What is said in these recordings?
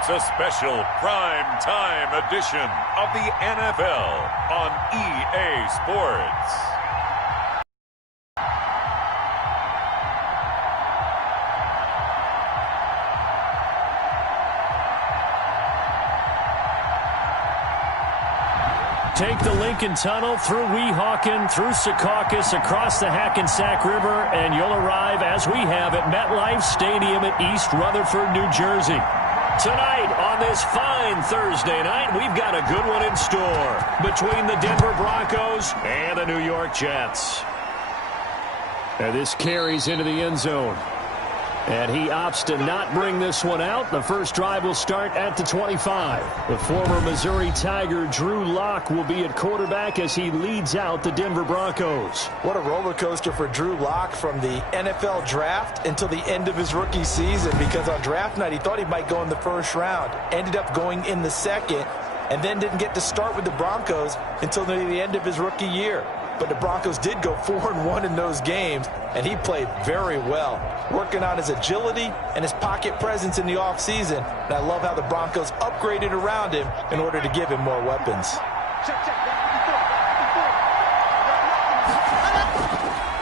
It's a special prime time edition of the NFL on EA Sports. Take the Lincoln Tunnel through Weehawken, through Secaucus, across the Hackensack River, and you'll arrive, as we have, at MetLife Stadium at East Rutherford, New Jersey. Tonight, on this fine Thursday night, we've got a good one in store between the Denver Broncos and the New York Jets. And this carries into the end zone. And he opts to not bring this one out. The first drive will start at the 25. The former Missouri Tiger, Drew Lock, will be at quarterback as he leads out the Denver Broncos. What a roller coaster for Drew Lock from the NFL draft until the end of his rookie season, because on draft night he thought he might go in the first round. Ended up going in the second, and then didn't get to start with the Broncos until near the end of his rookie year. But the Broncos did go 4-1 in those games, and he played very well, working on his agility and his pocket presence in the offseason. And I love how the Broncos upgraded around him in order to give him more weapons.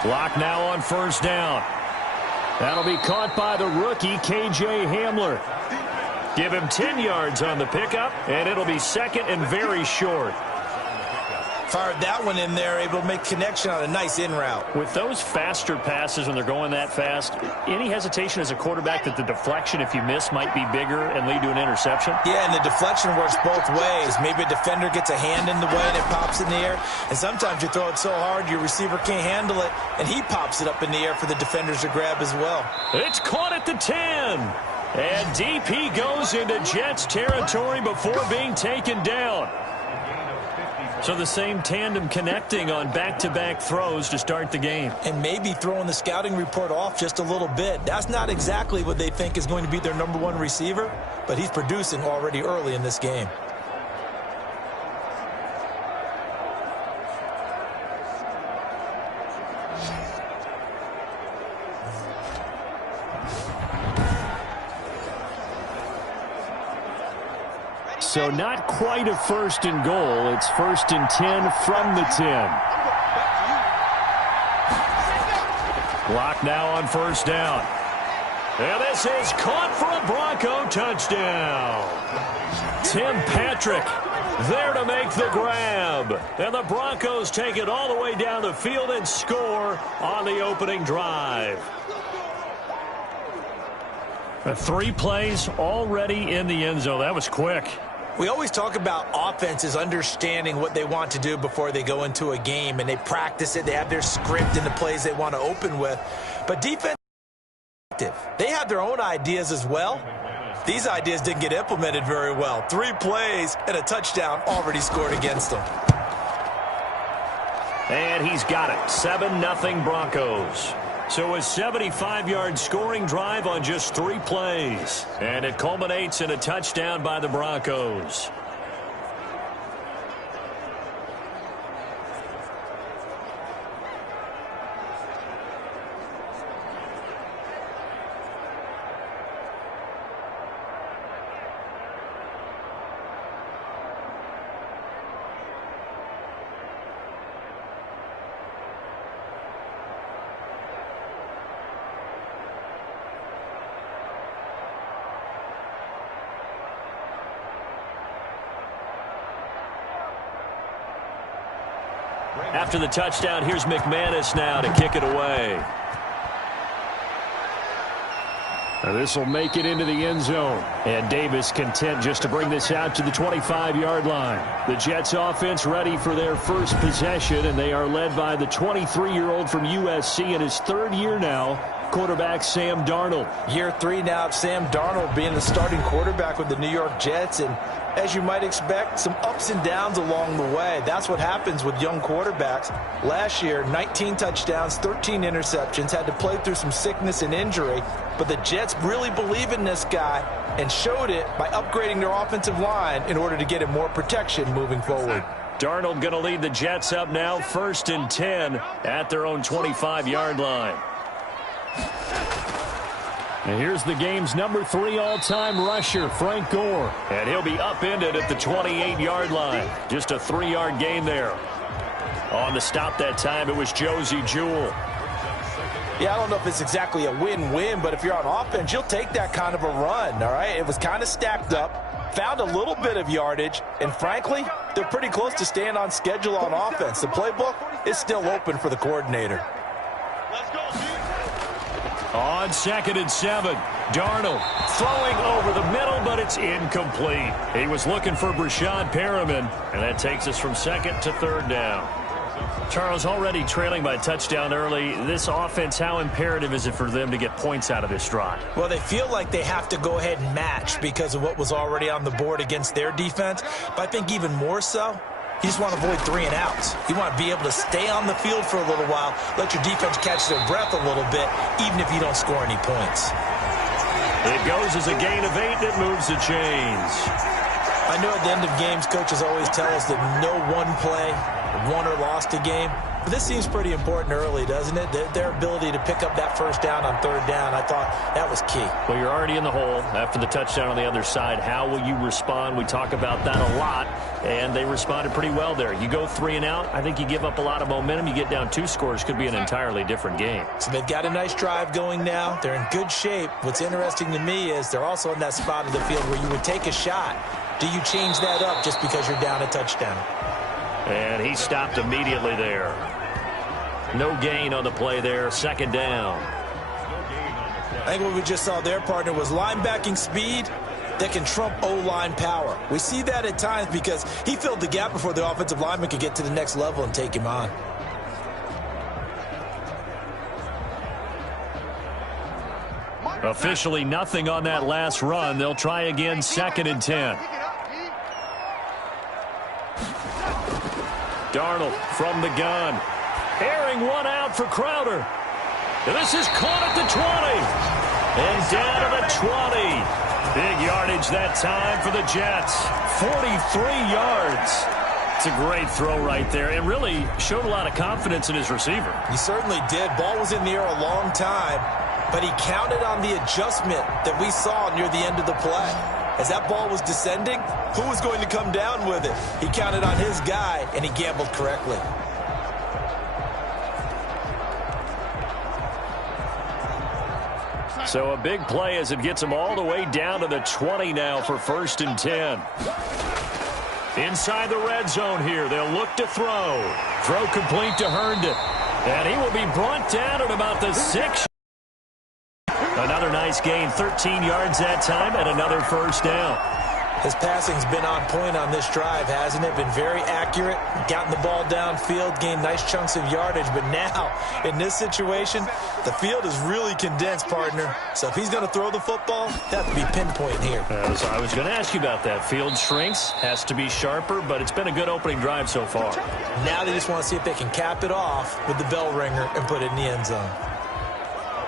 Lock now on first down. That'll be caught by the rookie, K.J. Hamler. Give him 10 yards on the pickup, and it'll be second and very short. Fired that one in there, able to make connection on a nice in route. With those faster passes when they're going that fast, any hesitation as a quarterback that the deflection, if you miss, might be bigger and lead to an interception? Yeah, and the deflection works both ways. Maybe a defender gets a hand in the way and it pops in the air. And sometimes you throw it so hard your receiver can't handle it, and he pops it up in the air for the defenders to grab as well. It's caught at the 10. And DP goes into Jets territory before being taken down. So the same tandem connecting on back-to-back throws to start the game. And maybe throwing the scouting report off just a little bit. That's not exactly what they think is going to be their number one receiver, but he's producing already early in this game. So not quite a first and goal. It's first and 10 from the 10. Lock now on first down. And this is caught for a Bronco touchdown. Tim Patrick there to make the grab. And the Broncos take it all the way down the field and score on the opening drive. 3 plays already in the end zone. That was quick. We always talk about offenses understanding what they want to do before they go into a game, and they practice it. They have their script and the plays they want to open with. But defense, they have their own ideas as well. These ideas didn't get implemented very well. 3 plays and a touchdown already scored against them. And he's got it. 7-0 Broncos. So a 75-yard scoring drive on just 3 plays. And it culminates in a touchdown by the Broncos. After the touchdown, here's McManus now to kick it away. This will make it into the end zone. And Davis content just to bring this out to the 25-yard line. The Jets offense ready for their first possession, and they are led by the 23-year-old from USC in his 3rd year now, quarterback Sam Darnold. Year 3 now of Sam Darnold being the starting quarterback with the New York Jets, and as you might expect, some ups and downs along the way. That's what happens with young quarterbacks. Last year, 19 touchdowns, 13 interceptions, had to play through some sickness and injury. But the Jets really believe in this guy and showed it by upgrading their offensive line in order to get him more protection moving forward. Darnold going to lead the Jets up now, 1st and 10 at their own 25-yard line. And here's the game's number 3 all-time rusher, Frank Gore. And he'll be upended at the 28-yard line. Just a 3-yard gain there. On the stop that time, it was Josie Jewell. Yeah, I don't know if it's exactly a win-win, but if you're on offense, you'll take that kind of a run, all right? It was kind of stacked up, found a little bit of yardage, and frankly, they're pretty close to staying on schedule on offense. The playbook is still open for the coordinator. On 2nd and 7, Darnold throwing over the middle, but it's incomplete. He was looking for Brashad Perriman, and that takes us from 2nd to 3rd down. Charles, already trailing by a touchdown early. This offense, how imperative is it for them to get points out of this drive? Well, they feel like they have to go ahead and match because of what was already on the board against their defense. But I think even more so, you just want to avoid 3 and outs. You want to be able to stay on the field for a little while, let your defense catch their breath a little bit, even if you don't score any points. It goes as a gain of 8, and it moves the chains. I know at the end of games, coaches always tell us that no one play won or lost a game. But this seems pretty important early, doesn't it? Their ability to pick up that first down on 3rd down, I thought that was key. Well, you're already in the hole after the touchdown on the other side. How will you respond? We talk about that a lot, and they responded pretty well there. You go 3 and out, I think you give up a lot of momentum. You get down 2 scores, could be an entirely different game. So they've got a nice drive going now. They're in good shape. What's interesting to me is they're also in that spot of the field where you would take a shot. Do you change that up just because you're down a touchdown? And he stopped immediately there. No gain on the play there. 2nd down. I think what we just saw there, partner, was linebacking speed that can trump O-line power. We see that at times because he filled the gap before the offensive lineman could get to the next level and take him on. Officially nothing on that last run. They'll try again 2nd and 10. Darnold from the gun. Airing one out for Crowder. This is caught at the 20. And down to the 20. Big yardage that time for the Jets. 43 yards. It's a great throw right there. And really showed a lot of confidence in his receiver. He certainly did. Ball was in the air a long time. But he counted on the adjustment that we saw near the end of the play. As that ball was descending, who was going to come down with it? He counted on his guy, and he gambled correctly. So a big play as it gets him all the way down to the 20 now for 1st and 10. Inside the red zone here, they'll look to throw. Throw complete to Herndon. And he will be brought down at about the 6. Another nice gain, 13 yards that time, and another 1st down. His passing's been on point on this drive, hasn't it? Been very accurate, gotten the ball downfield, gained nice chunks of yardage. But now, in this situation, the field is really condensed, partner. So if he's going to throw the football, that has to be pinpoint here. I was going to ask you about that. Field shrinks, has to be sharper, but it's been a good opening drive so far. Now they just want to see if they can cap it off with the bell ringer and put it in the end zone.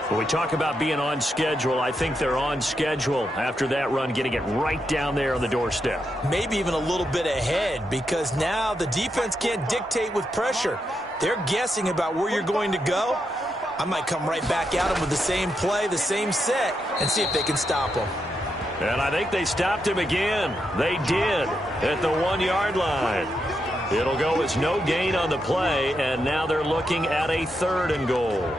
When we talk about being on schedule, I think they're on schedule after that run, getting it right down there on the doorstep. Maybe even a little bit ahead because now the defense can't dictate with pressure. They're guessing about where you're going to go. I might come right back at them with the same play, the same set, and see if they can stop them. And I think they stopped him again. They did at the 1-yard line. It'll go as no gain on the play, and now they're looking at a 3rd and goal.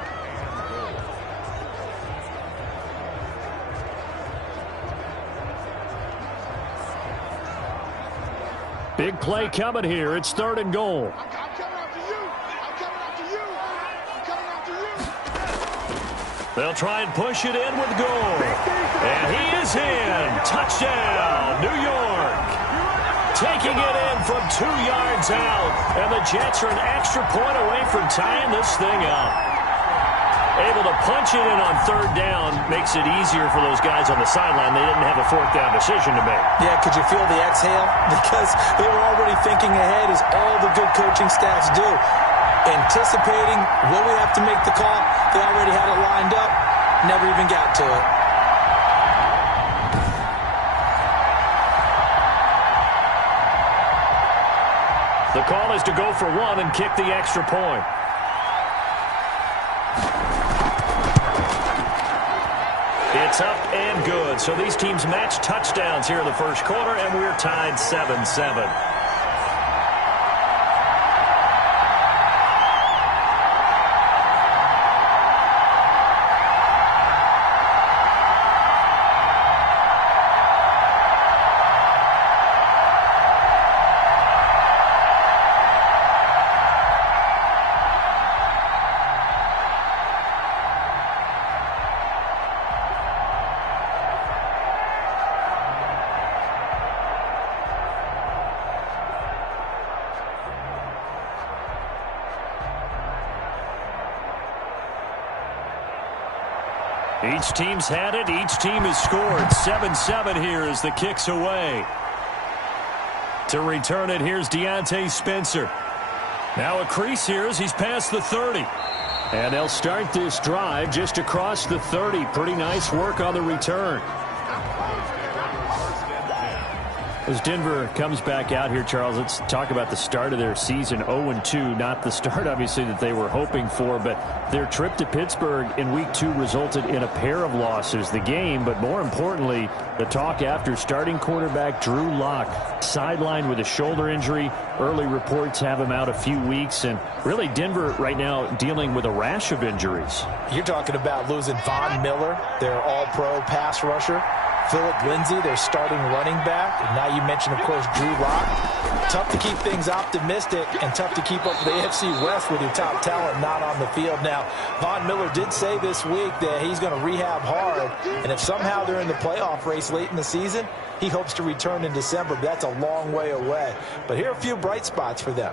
Big play coming here. It's 3rd and goal. I'm coming after you. I'm coming after you. I'm coming after you. They'll try and push it in with goal. And he is in. Touchdown, New York. Taking it in from 2 yards out. And the Jets are an extra point away from tying this thing up. Able to punch it in on 3rd down makes it easier for those guys on the sideline. They didn't have a 4th down decision to make. Yeah, could you feel the exhale? Because they were already thinking ahead as all the good coaching staffs do. Anticipating, will we have to make the call? They already had it lined up. Never even got to it. The call is to go for 1 and kick the extra point. That's up and good. So these teams match touchdowns here in the first quarter, and we're tied 7-7. Each team's had it. Each team has scored. 7-7 here as the kick's away. To return it, here's Deontay Spencer. Now a crease here as he's past the 30. And they'll start this drive just across the 30. Pretty nice work on the return. As Denver comes back out here, Charles, let's talk about the start of their season. 0-2, not the start, obviously, that they were hoping for, but their trip to Pittsburgh in Week 2 resulted in a pair of losses. The game, but more importantly, the talk after starting quarterback Drew Lock sidelined with a shoulder injury. Early reports have him out a few weeks, and really Denver right now dealing with a rash of injuries. You're talking about losing Von Miller, their all-pro pass rusher. Philip Lindsay, their starting running back. And now you mentioned, of course, Drew Lock. Tough to keep things optimistic and tough to keep up with the AFC West with your top talent not on the field. Now, Von Miller did say this week that he's going to rehab hard. And if somehow they're in the playoff race late in the season, he hopes to return in December. But that's a long way away. But here are a few bright spots for them.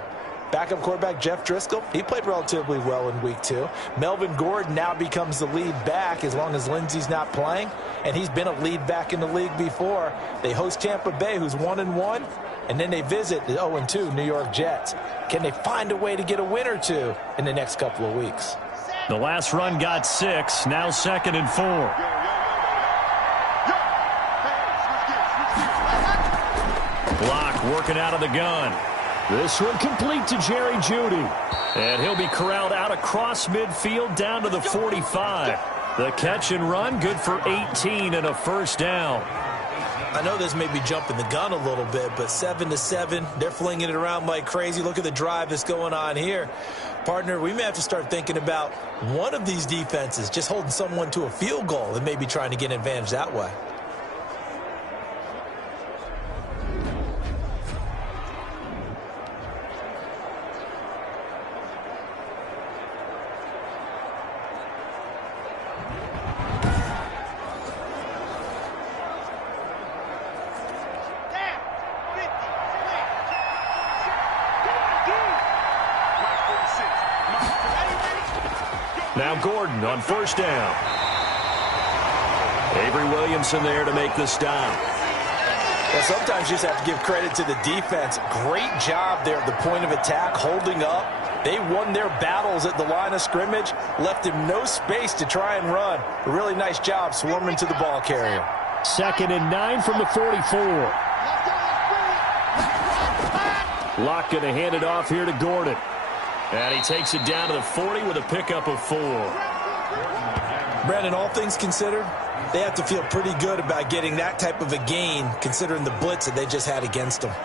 Backup quarterback Jeff Driscoll, he played relatively well in Week 2. Melvin Gordon now becomes the lead back as long as Lindsey's not playing, and he's been a lead back in the league before. They host Tampa Bay, who's 1-1, and then they visit the 0-2 New York Jets. Can they find a way to get a win or two in the next couple of weeks? The last run got 6, now 2nd and 4. Block working out of the gun. This one complete to Jerry Jeudy. And he'll be corralled out across midfield down to the 45. The catch and run, good for 18 and a first down. I know this may be jumping the gun a little bit, but 7-7, they're flinging it around like crazy. Look at the drive that's going on here. Partner, we may have to start thinking about one of these defenses just holding someone to a field goal and maybe trying to get an advantage that way. Now Gordon on first down. Avery Williamson there to make the stop. Well, sometimes you just have to give credit to the defense. Great job there at the point of attack, holding up. They won their battles at the line of scrimmage, left him no space to try and run. A really nice job swarming to the ball carrier. 2nd and 9 from the 44. Lock going to hand it off here to Gordon. And he takes it down to the 40 with a pickup of 4. Brandon, all things considered, they have to feel pretty good about getting that type of a gain, considering the blitz that they just had against them.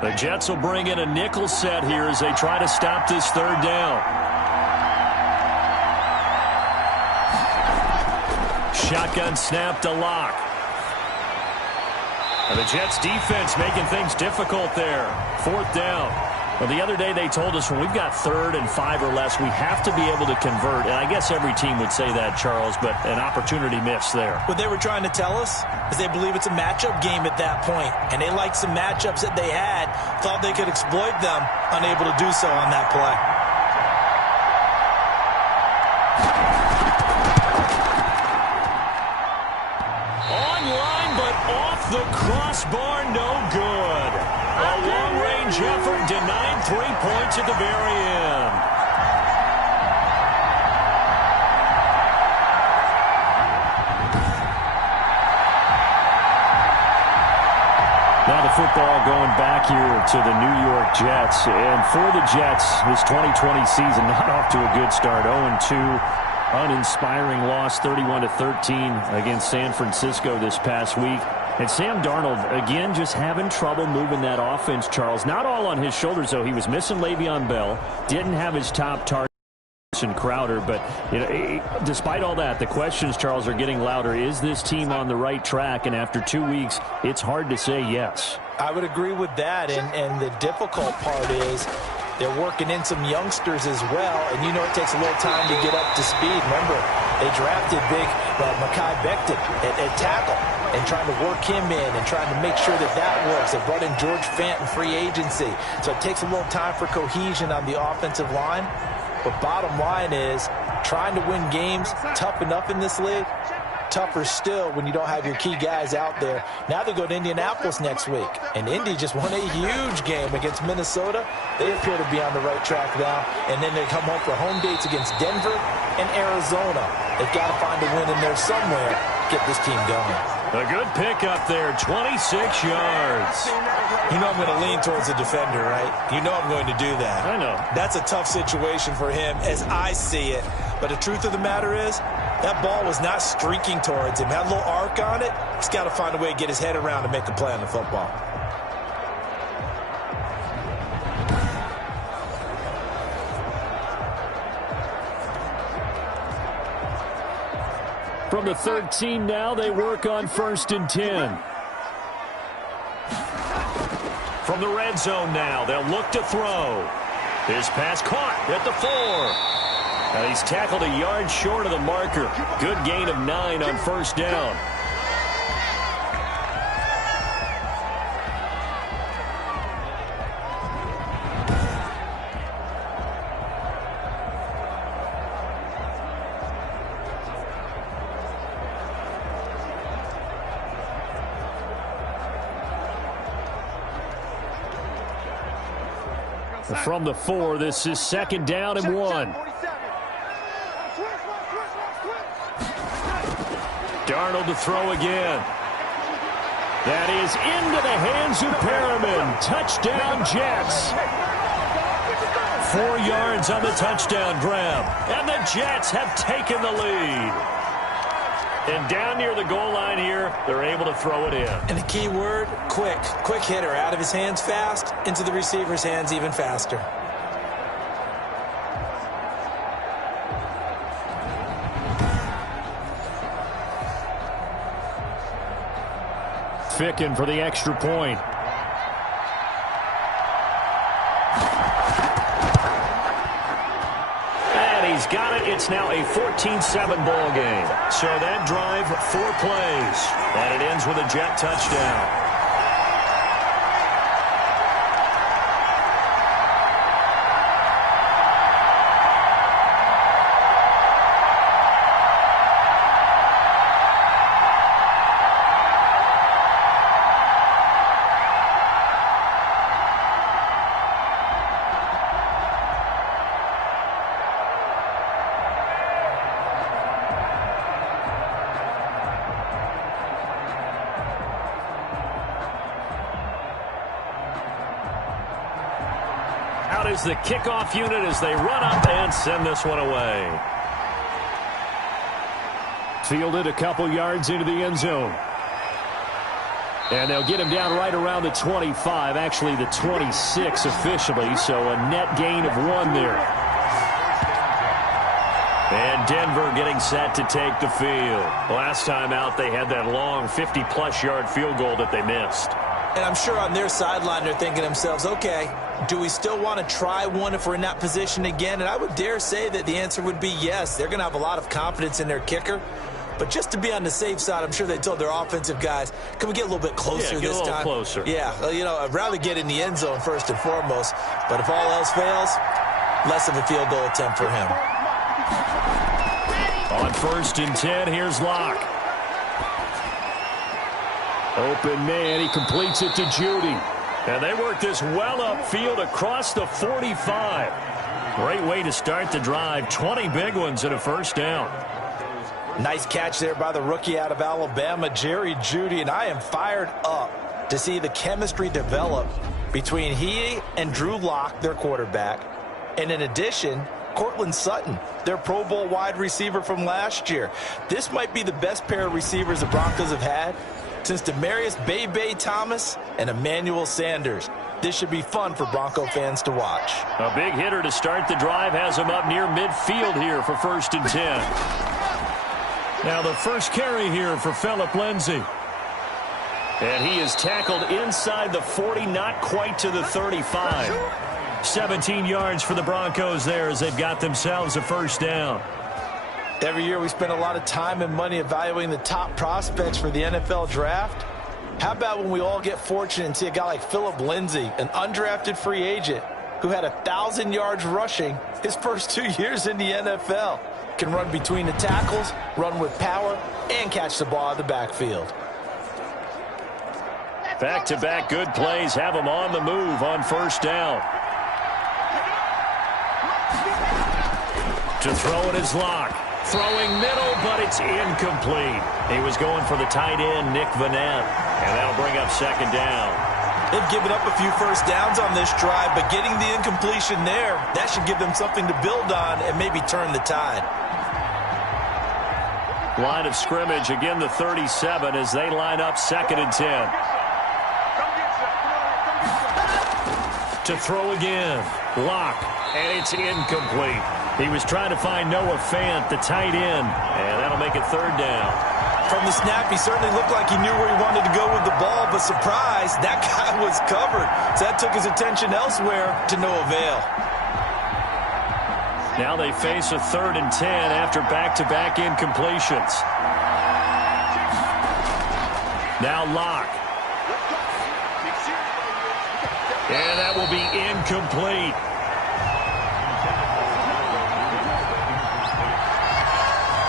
The Jets will bring in a nickel set here as they try to stop this third down. Shotgun snap to Lock. And the Jets defense making things difficult there. 4th down. Well, the other day they told us when we've got 3rd and 5 or less, we have to be able to convert. And I guess every team would say that, Charles, but an opportunity missed there. What they were trying to tell us is they believe it's a matchup game at that point. And they liked some matchups that they had, thought they could exploit them, unable to do so on that play. Online, but off the crossbar, no good. A long-range effort denied 3 points at the very end. Now the football going back here to the New York Jets. And for the Jets, this 2020 season not off to a good start. 0-2. Uninspiring loss, 31-13 against San Francisco this past week. And Sam Darnold, again, just having trouble moving that offense, Charles. Not all on his shoulders, though. He was missing Le'Veon Bell. Didn't have his top target and Crowder. But you know, despite all that, the questions, Charles, are getting louder. Is this team on the right track? And after 2 weeks, it's hard to say yes. I would agree with that. And the difficult part is they're working in some youngsters as well, and you know it takes a little time to get up to speed. Remember, they drafted big Mekhi Becton at tackle and trying to work him in and trying to make sure that that works. They brought in George Fant in free agency. So it takes a little time for cohesion on the offensive line. But bottom line is, trying to win games, tough enough in this league. Tougher still when you don't have your key guys out there. Now they go to Indianapolis next week. And Indy just won a huge game against Minnesota. They appear to be on the right track now. And then they come home for home dates against Denver and Arizona. They've got to find a win in there somewhere to get this team going. A good pick up there, 26 yards. You know I'm going to lean towards the defender, right? You know I'm going to do that. I know. That's a tough situation for him as I see it. But the truth of the matter is, that ball was not streaking towards him. Had a little arc on it. He's got to find a way to get his head around and make a play on the football. From the 13 now, they work on 1st and 10. From the red zone now, they'll look to throw. His pass caught at the 4. And he's tackled a yard short of the marker. Good gain of 9 on 1st down. From the 4, this is 2nd down and 1. Darnold to throw again. That is into the hands of Perriman. Touchdown, Jets. 4 yards on the touchdown grab. And the Jets have taken the lead. And down near the goal line here, they're able to throw it in. And the key word, quick. Quick hitter. Out of his hands fast, into the receiver's hands even faster. Rivkin for the extra point. And he's got it. It's now a 14-7 ball game. So that drive, 4 plays. And it ends with a Jet touchdown. Out is the kickoff unit as they run up and send this one away. Fielded a couple yards into the end zone. And they'll get him down right around the 25, actually the 26 officially, so a net gain of 1 there. And Denver getting set to take the field. Last time out, they had that long 50-plus yard field goal that they missed. And I'm sure on their sideline they're thinking to themselves, okay, do we still want to try one if we're in that position again? And I would dare say that the answer would be yes. They're going to have a lot of confidence in their kicker. But just to be on the safe side, I'm sure they told their offensive guys, can we get a little bit closer this time? Yeah, get a little closer. Yeah, you know, I'd rather get in the end zone first and foremost. But if all else fails, less of a field goal attempt for him. On 1st and 10, here's Locke. Open man, he completes it to Judy. And they work this well upfield across the 45. Great way to start the drive. 20 big ones and a 1st down. Nice catch there by the rookie out of Alabama, Jerry Jeudy, and I am fired up to see the chemistry develop between he and Drew Lock, their quarterback, and in addition, Cortland Sutton, their Pro Bowl wide receiver from last year. This might be the best pair of receivers the Broncos have had since Demaryius Bebe Thomas and Emmanuel Sanders. This should be fun for Bronco fans to watch. A big hitter to start the drive has him up near midfield here for 1st and 10. Now the first carry here for Phillip Lindsay. And he is tackled inside the 40, not quite to the 35. 17 yards for the Broncos there as they've got themselves a first down. Every year we spend a lot of time and money evaluating the top prospects for the NFL draft. How about when we all get fortunate and see a guy like Phillip Lindsay, an undrafted free agent who had 1,000 yards rushing his first 2 years in the NFL. Can run between the tackles, run with power, and catch the ball out of the backfield. Back-to-back good plays have him on the move on first down. To throw it is Lock. Throwing middle, but it's incomplete. He was going for the tight end, Nick Vanette, and that'll bring up second down. They've given up a few first downs on this drive, but getting the incompletion there, that should give them something to build on and maybe turn the tide. Line of scrimmage, again the 37 as they line up 2nd and 10. To throw again. Lock, and it's incomplete. He was trying to find Noah Fant, the tight end, and that'll make it 3rd down. From the snap, he certainly looked like he knew where he wanted to go with the ball, but surprise, that guy was covered. So that took his attention elsewhere to no avail. Now they face a 3rd and 10 after back-to-back incompletions. Now Lock. And that will be incomplete.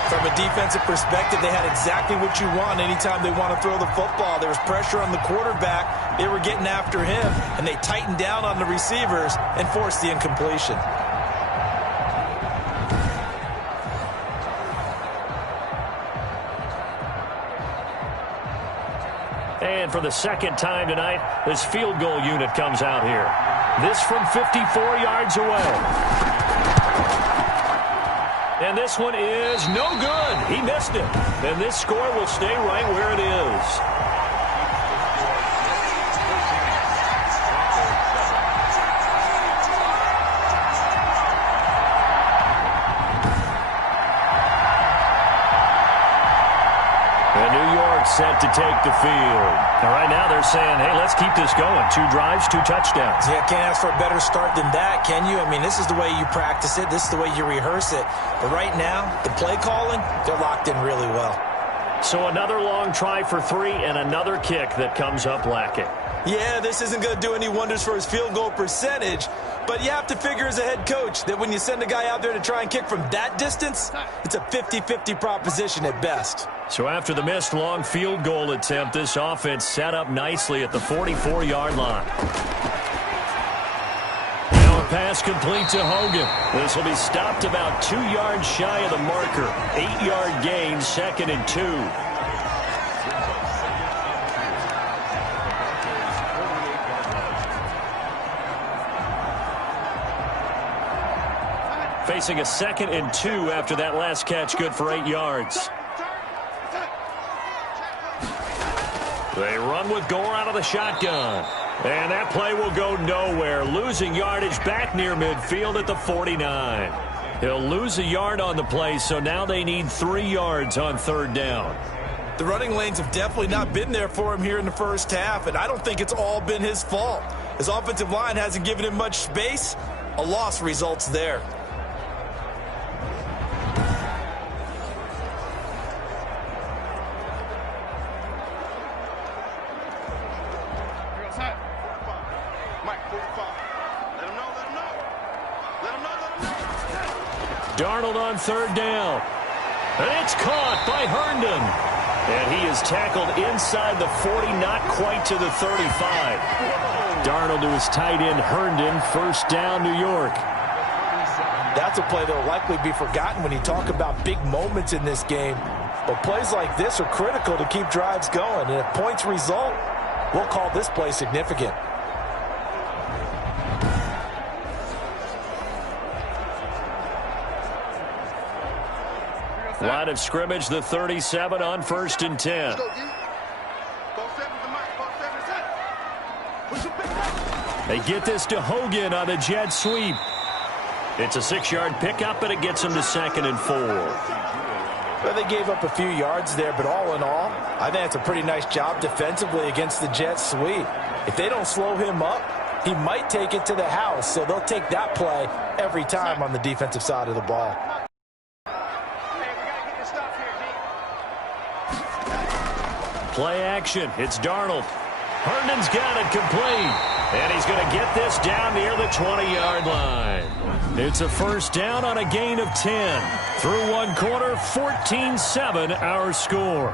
From a defensive perspective, they had exactly what you want anytime they want to throw the football. There was pressure on the quarterback. They were getting after him, and they tightened down on the receivers and forced the incompletion. And for the second time tonight, this field goal unit comes out here. This from 54 yards away. And this one is no good. He missed it. And this score will stay right where it is. Set to take the field. Now, right now they're saying, hey, let's keep this going. 2 drives, 2 touchdowns. Yeah, can't ask for a better start than that, can you? I mean, this is the way you practice it. This is the way you rehearse it. But right now, the play calling, they're locked in really well. So another long try for 3 and another kick that comes up lacking. Yeah, this isn't going to do any wonders for his field goal percentage, but you have to figure as a head coach that when you send a guy out there to try and kick from that distance, it's a 50-50 proposition at best. So after the missed long field goal attempt, this offense set up nicely at the 44-yard line. Now a pass complete to Hogan. This will be stopped about 2 yards shy of the marker. 8-yard gain, 2nd and 2. Facing a 2nd and 2 after that last catch, good for 8 yards. They run with Gore out of the shotgun. And that play will go nowhere. Losing yardage back near midfield at the 49. He'll lose a yard on the play, so now they need 3 yards on 3rd down. The running lanes have definitely not been there for him here in the first half, and I don't think it's all been his fault. His offensive line hasn't given him much space. A loss results there. Darnold on 3rd down. And it's caught by Herndon. And he is tackled inside the 40, not quite to the 35. Darnold to his tight end, Herndon. First down, New York. That's a play that will likely be forgotten when you talk about big moments in this game. But plays like this are critical to keep drives going. And if points result, We'll call this play significant. Line of scrimmage, the 37 on 1st and 10. They get this to Hogan on the jet sweep. It's a 6-yard pickup, and it gets them to 2nd and 4. Well, they gave up a few yards there, but all in all, I think that's a pretty nice job defensively against the jet sweep. If they don't slow him up, he might take it to the house, so they'll take that play every time on the defensive side of the ball. Play action. It's Darnold. Herndon's got it complete. And he's going to get this down near the 20-yard line. It's a 1st down on a gain of 10. Through one quarter, 14-7 our score.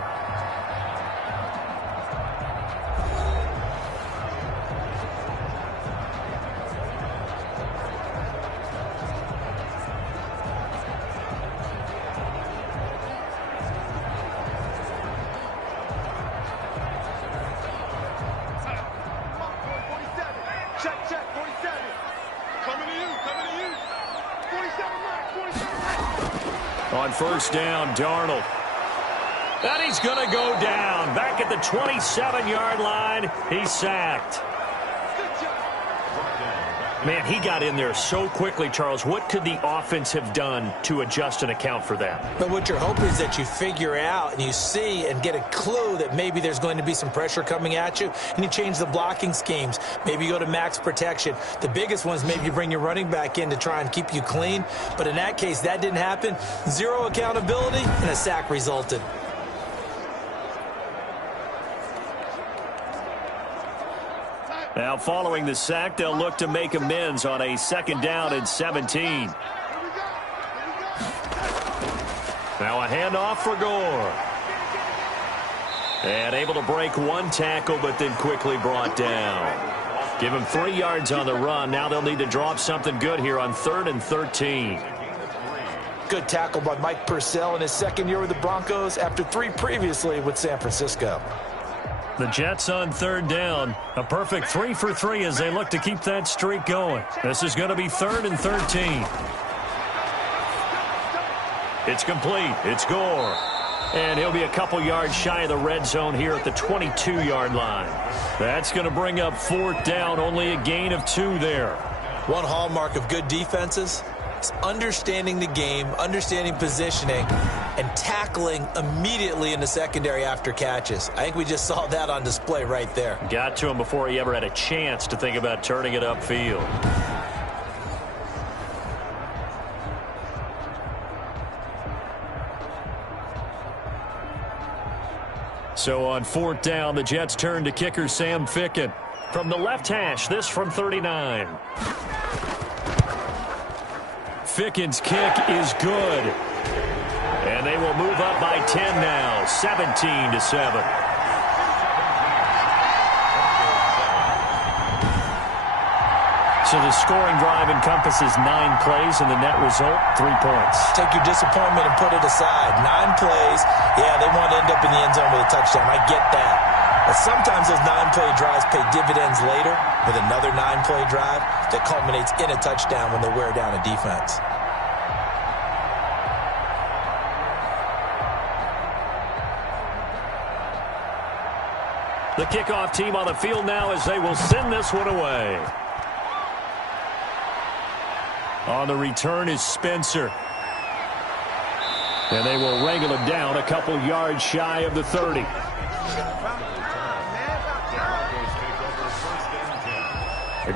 On 1st down, Darnold. And he's going to go down. Back at the 27-yard line, he's sacked. Man, he got in there so quickly, Charles. What could the offense have done to adjust and account for that? But what you're hoping is that you figure out and you see and get a clue that maybe there's going to be some pressure coming at you, and you change the blocking schemes. Maybe you go to max protection. The biggest one is maybe you bring your running back in to try and keep you clean. But in that case, that didn't happen. Zero accountability, and a sack resulted. Now, following the sack, they'll look to make amends on a 2nd down and 17. Now a handoff for Gore. And able to break one tackle, but then quickly brought down. Give him 3 yards on the run. Now they'll need to drop something good here on 3rd and 13. Good tackle by Mike Purcell in his 2nd year with the Broncos after 3 previously with San Francisco. The Jets on 3rd down. A perfect 3 for 3 as they look to keep that streak going. This is going to be 3rd and 13. It's complete. It's Gore. And he'll be a couple yards shy of the red zone here at the 22-yard line. That's going to bring up 4th down. Only a gain of 2 there. One hallmark of good defenses is understanding the game, understanding positioning, and tackling immediately in the secondary after catches. I think we just saw that on display right there. Got to him before he ever had a chance to think about turning it upfield. So on 4th down, the Jets turn to kicker Sam Ficken. From the left hash, this from 39. Ficken's kick is good. And they will move up by 10 now, 17-7. So the scoring drive encompasses 9 plays, and the net result, 3 points. Take your disappointment and put it aside. 9 plays, yeah, they want to end up in the end zone with a touchdown. I get that. But sometimes those 9-play drives pay dividends later with another 9-play drive that culminates in a touchdown when they wear down a defense. The kickoff team on the field now as they will send this one away. On the return is Spencer. And they will wrangle him down a couple yards shy of the 30.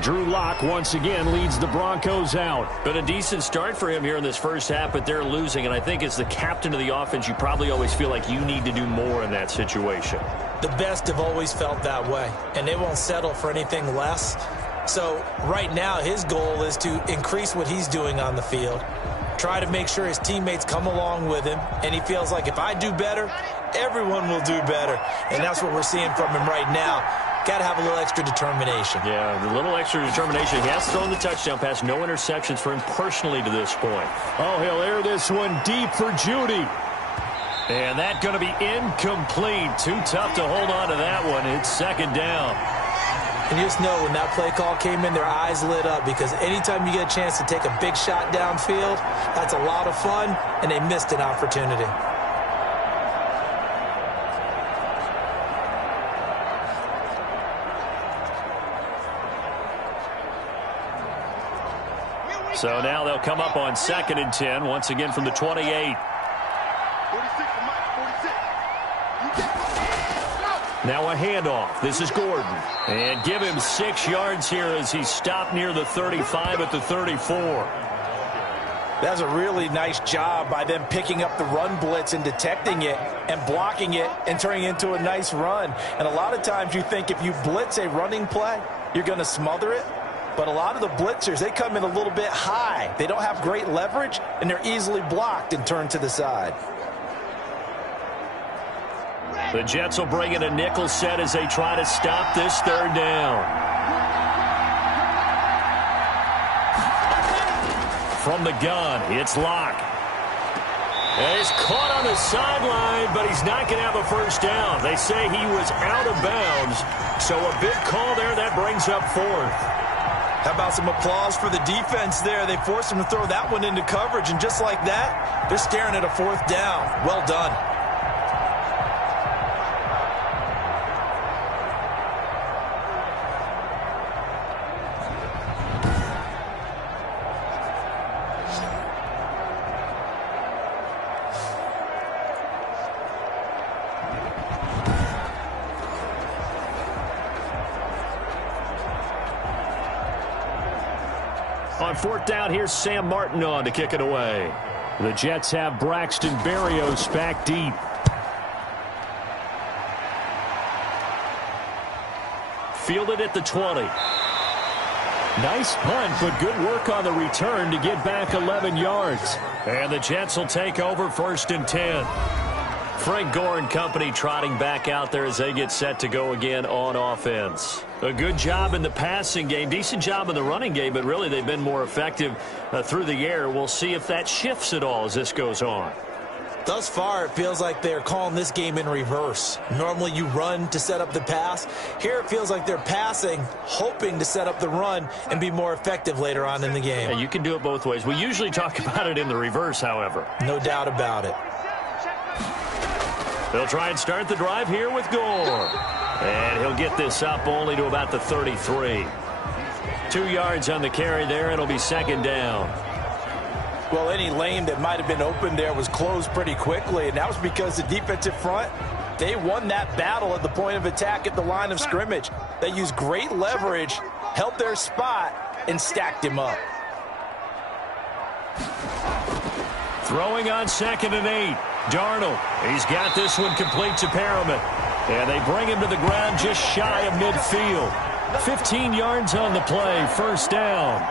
Drew Lock once again leads the Broncos out. Been a decent start for him here in this first half, but they're losing. And I think as the captain of the offense, you probably always feel like you need to do more in that situation. The best have always felt that way, and they won't settle for anything less. So right now his goal is to increase what he's doing on the field, try to make sure his teammates come along with him, and he feels like if I do better, everyone will do better. And that's what we're seeing from him right now. Got to have a little extra determination. Yeah, the little extra determination. He has thrown the touchdown pass. No interceptions for him personally to this point. Oh, he'll air this one deep for Judy. And that's going to be incomplete. Too tough to hold on to that one. It's second down. And you just know when that play call came in, their eyes lit up, because anytime you get a chance to take a big shot downfield, that's a lot of fun, and they missed an opportunity. So now they'll come up on 2nd and 10, once again from the 28. 46 for Mike, 46. Now a handoff. This is Gordon. And give him 6 yards here as he stopped near the 35 at the 34. That's a really nice job by them picking up the run blitz and detecting it and blocking it and turning it into a nice run. And a lot of times you think if you blitz a running play, you're going to smother it. But a lot of the blitzers, they come in a little bit high. They don't have great leverage, and they're easily blocked and turned to the side. The Jets will bring in a nickel set as they try to stop this 3rd down. From the gun, it's Locke. And he's caught on the sideline, but he's not going to have a first down. They say he was out of bounds, so a big call there. That brings up 4th. How about some applause for the defense there? They forced him to throw that one into coverage, and just like that, they're staring at a 4th down. Well done. On 4th down, here's Sam Martin on to kick it away. The Jets have Braxton Berrios back deep. Fielded at the 20. Nice punt, but good work on the return to get back 11 yards. And the Jets will take over 1st and 10. Frank Gore and company trotting back out there as they get set to go again on offense. A good job in the passing game, decent job in the running game, but really they've been more effective through the air. We'll see if that shifts at all as this goes on. Thus far, it feels like they're calling this game in reverse. Normally you run to set up the pass. Here it feels like they're passing, hoping to set up the run and be more effective later on in the game. Yeah, you can do it both ways. We usually talk about it in the reverse, however. No doubt about it. They'll try and start the drive here with Gore. And he'll get this up only to about the 33. 2 yards on the carry there. It'll be 2nd down. Well, any lane that might have been open there was closed pretty quickly, and that was because the defensive front, they won that battle at the point of attack at the line of scrimmage. They used great leverage, held their spot, and stacked him up. Throwing on 2nd and 8. Darnold, he's got this one complete to Perriman. And they bring him to the ground just shy of midfield. 15 yards on the play, 1st down.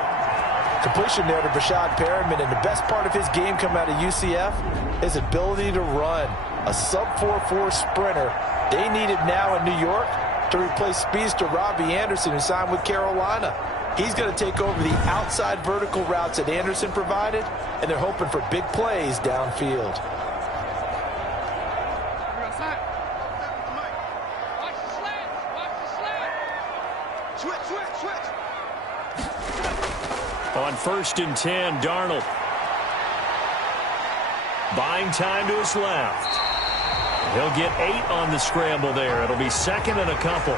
Completion there to Brashad Perriman, and the best part of his game coming out of UCF, his ability to run. A sub-4.4 sprinter. They need it now in New York to replace speedster Robbie Anderson, who signed with Carolina. He's going to take over the outside vertical routes that Anderson provided, and they're hoping for big plays downfield. On 1st and 10, Darnold. Buying time to his left. He'll get 8 on the scramble there. It'll be 2nd and a couple.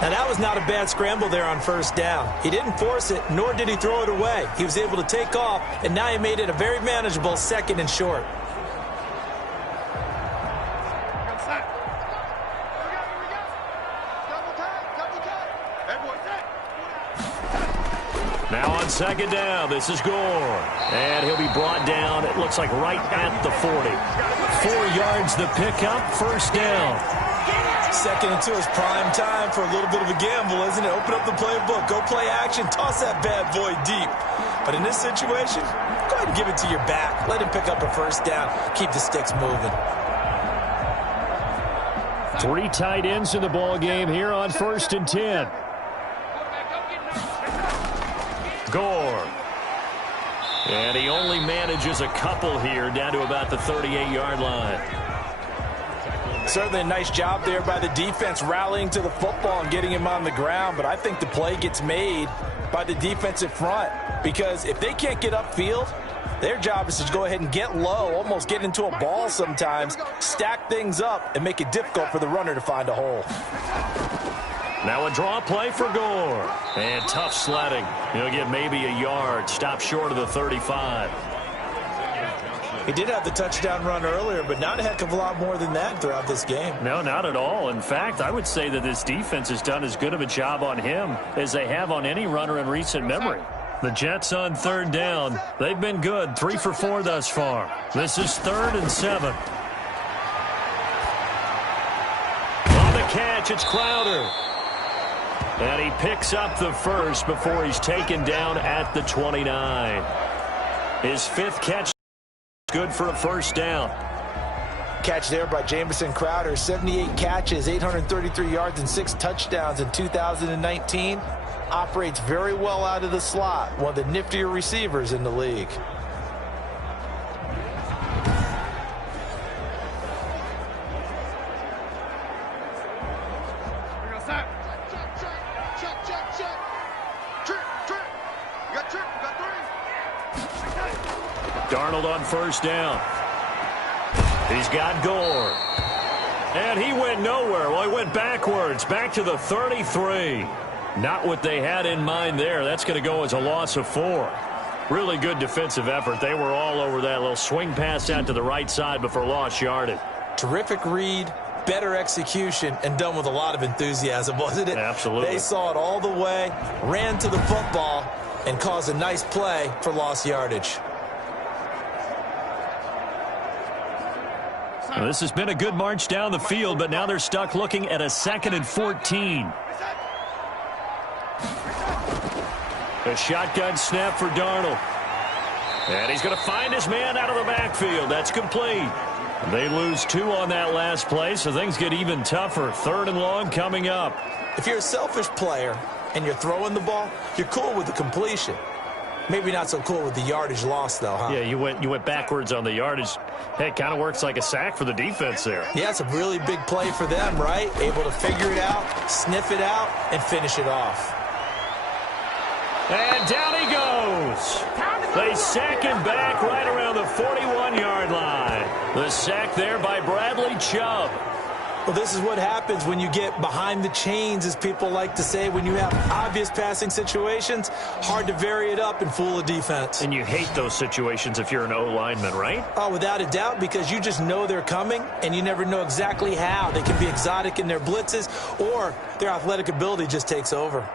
Now, that was not a bad scramble there on 1st down. He didn't force it, nor did he throw it away. He was able to take off, and now he made it a very manageable 2nd and short. Now on 2nd down, this is Gore. And he'll be brought down, it looks like right at the 40. 4 yards the pickup, 1st down. 2nd and 2 is prime time for a little bit of a gamble, isn't it? Open up the playbook, go play action, toss that bad boy deep. But in this situation, go ahead and give it to your back. Let him pick up a 1st down. Keep the sticks moving. 3 tight ends in the ball game here on 1st and 10. Gore. And he only manages a couple here down to about the 38-yard line. Certainly a nice job there by the defense rallying to the football and getting him on the ground, but I think the play gets made by the defensive front because if they can't get upfield, their job is to go ahead and get low, almost get into a ball sometimes, stack things up, and make it difficult for the runner to find a hole. Now a draw play for Gore. And tough sledding. He'll get maybe a yard. Stop short of the 35. He did have the touchdown run earlier, but not a heck of a lot more than that throughout this game. No, not at all. In fact, I would say that this defense has done as good of a job on him as they have on any runner in recent memory. The Jets on third down. They've been good. 3 for 4 thus far. This is 3rd and 7. On the catch, it's Crowder. And he picks up the first before he's taken down at the 29. His 5th catch. Good for a first down. Catch there by Jamison Crowder. 78 catches, 833 yards, and 6 touchdowns in 2019. Operates very well out of the slot. One of the niftier receivers in the league. Darnold on first down. He's got Gore. And he went nowhere. Well, he went backwards, back to the 33. Not what they had in mind there. That's going to go as a loss of 4. Really good defensive effort. They were all over that little swing pass out to the right side before lost yardage. Terrific read, better execution, and done with a lot of enthusiasm, wasn't it? Absolutely. They saw it all the way, ran to the football, and caused a nice play for lost yardage. Well, this has been a good march down the field, but now they're stuck looking at a 2nd and 14. A shotgun snap for Darnold. And he's going to find his man out of the backfield. That's complete. They lose 2 on that last play, so things get even tougher. 3rd and long coming up. If you're a selfish player and you're throwing the ball, you're cool with the completion. Maybe not so cool with the yardage loss, though, huh? Yeah, you went backwards on the yardage. Hey, it kind of works like a sack for the defense there. Yeah, it's a really big play for them, right? Able to figure it out, sniff it out, and finish it off. And down he goes. They sack him back right around the 41-yard line. The sack there by Bradley Chubb. Well, this is what happens when you get behind the chains, as people like to say. When you have obvious passing situations, hard to vary it up and fool a defense. And you hate those situations if you're an O-lineman, right? Oh, without a doubt, because you just know they're coming, and you never know exactly how. They can be exotic in their blitzes, or their athletic ability just takes over.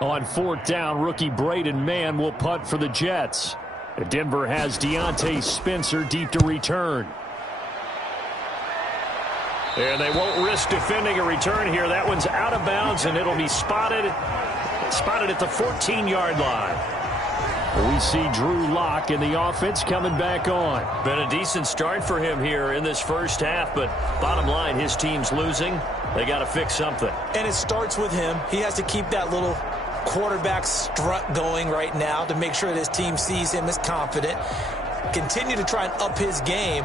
On 4th down, rookie Braden Mann will punt for the Jets. Denver has Deontay Spencer deep to return. And they won't risk defending a return here. That one's out of bounds, and it'll be spotted at the 14-yard line. We see Drew Lock in the offense coming back on. Been a decent start for him here in this first half, but bottom line, his team's losing. They got to fix something. And it starts with him. He has to keep that little quarterback strut going right now to make sure that his team sees him as confident. Continue to try and up his game.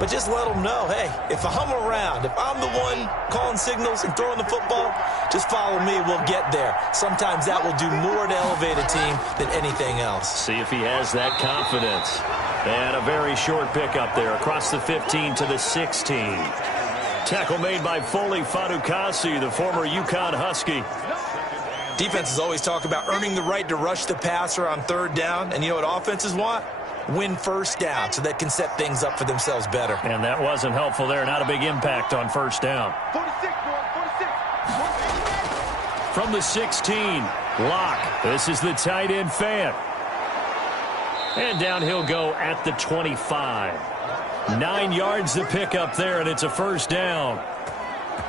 But just let them know, hey, if I'm around, if I'm the one calling signals and throwing the football, just follow me, we'll get there. Sometimes that will do more to elevate a team than anything else. See if he has that confidence. And a very short pickup there across the 15 to the 16. Tackle made by Foley Fadukasi, the former UConn Husky. Defenses always talk about earning the right to rush the passer on 3rd down. And you know what offenses want? Win first down so they can set things up for themselves better. And that wasn't helpful there. Not a big impact on first down. 46, boy, 46. From the 16, Lock. This is the tight end Fant. And down he'll go at the 25. 9 yards to pick up there, and it's a first down.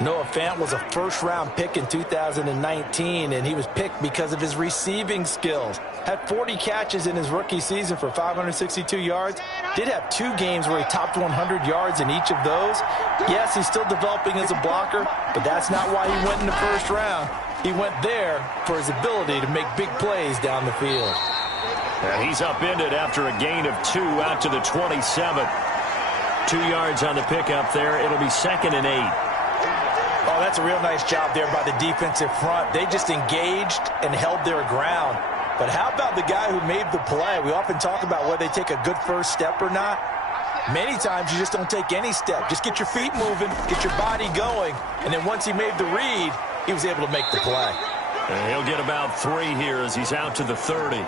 Noah Fant was a first-round pick in 2019, and he was picked because of his receiving skills. Had 40 catches in his rookie season for 562 yards. Did have 2 games where he topped 100 yards in each of those. Yes, he's still developing as a blocker, but that's not why he went in the first round. He went there for his ability to make big plays down the field. And he's upended after a gain of 2 out to the 27. 2 yards on the pickup there. It'll be 2nd and 8. Oh, that's a real nice job there by the defensive front. They just engaged and held their ground. But how about the guy who made the play? We often talk about whether they take a good first step or not. Many times you just don't take any step. Just get your feet moving, get your body going, and then once he made the read, he was able to make the play. And he'll get about 3 here as he's out to the 30.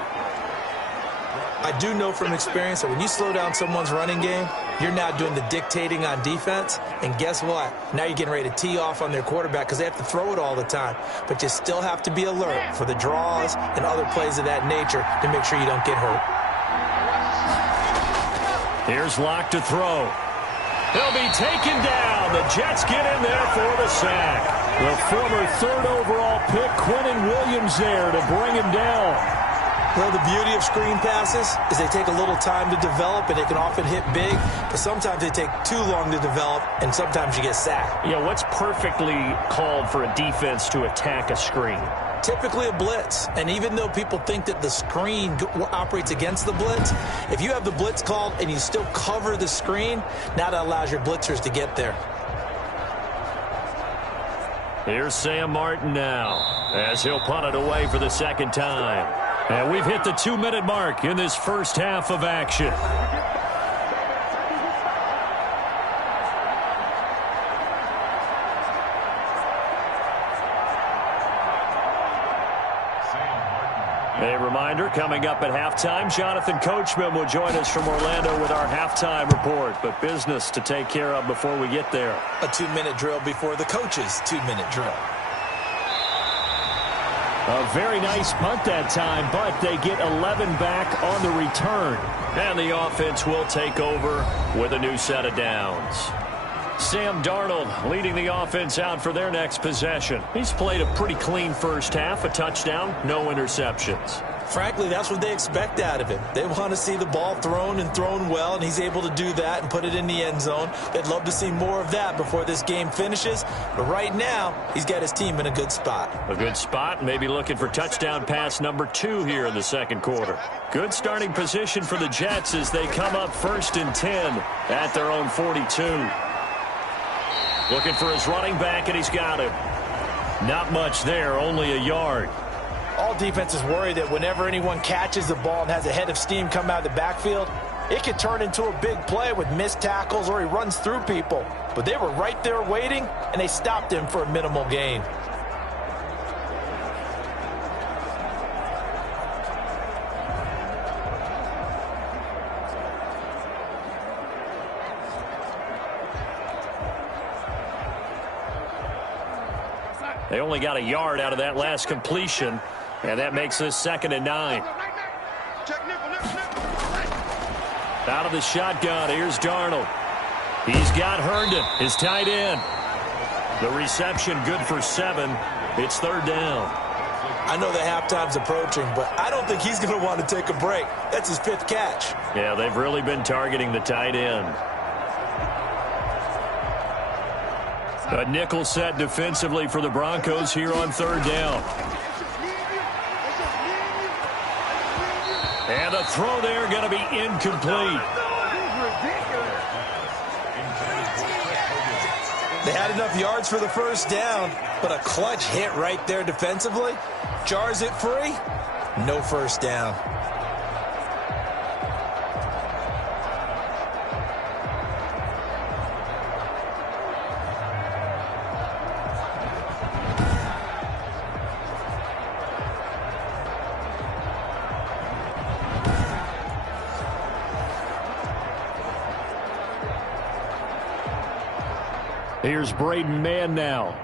I do know from experience that when you slow down someone's running game, you're now doing the dictating on defense. And guess what? Now you're getting ready to tee off on their quarterback because they have to throw it all the time. But you still have to be alert for the draws and other plays of that nature to make sure you don't get hurt. Here's Locke to throw. He'll be taken down. The Jets get in there for the sack. The former 3rd overall pick, Quinnen Williams, there to bring him down. Well, the beauty of screen passes is they take a little time to develop, and they can often hit big, but sometimes they take too long to develop, and sometimes you get sacked. Yeah, what's perfectly called for a defense to attack a screen? Typically a blitz, and even though people think that the screen operates against the blitz, if you have the blitz called and you still cover the screen, now that allows your blitzers to get there. Here's Sam Martin now as he'll punt it away for the 2nd time. And we've hit the 2-minute mark in this first half of action. A reminder, coming up at halftime, Jonathan Coachman will join us from Orlando with our halftime report. But business to take care of before we get there. A 2-minute drill before the coach's 2-minute drill. A very nice punt that time, but they get 11 back on the return. And the offense will take over with a new set of downs. Sam Darnold leading the offense out for their next possession. He's played a pretty clean first half, a touchdown, no interceptions. Frankly, that's what they expect out of him. They want to see the ball thrown and thrown well, and he's able to do that and put it in the end zone. They'd love to see more of that before this game finishes. But right now, he's got his team in a good spot. A good spot, maybe looking for touchdown pass number 2 here in the 2nd quarter. Good starting position for the Jets as they come up 1st and 10 at their own 42. Looking for his running back, and he's got him. Not much there, only a yard. All defenses worry that whenever anyone catches the ball and has a head of steam come out of the backfield, it could turn into a big play with missed tackles or he runs through people. But they were right there waiting, and they stopped him for a minimal gain. They only got a yard out of that last completion, and that makes this 2nd and 9. Out of the shotgun, here's Darnold. He's got Herndon, his tight end. The reception good for 7. It's 3rd down. I know that halftime's approaching, but I don't think he's going to want to take a break. That's his 5th catch. Yeah, they've really been targeting the tight end. A nickel set defensively for the Broncos here on 3rd down. And the throw there going to be incomplete. They had enough yards for the 1st down, but a clutch hit right there defensively jars it free. No 1st down. Here's Braden Mann now.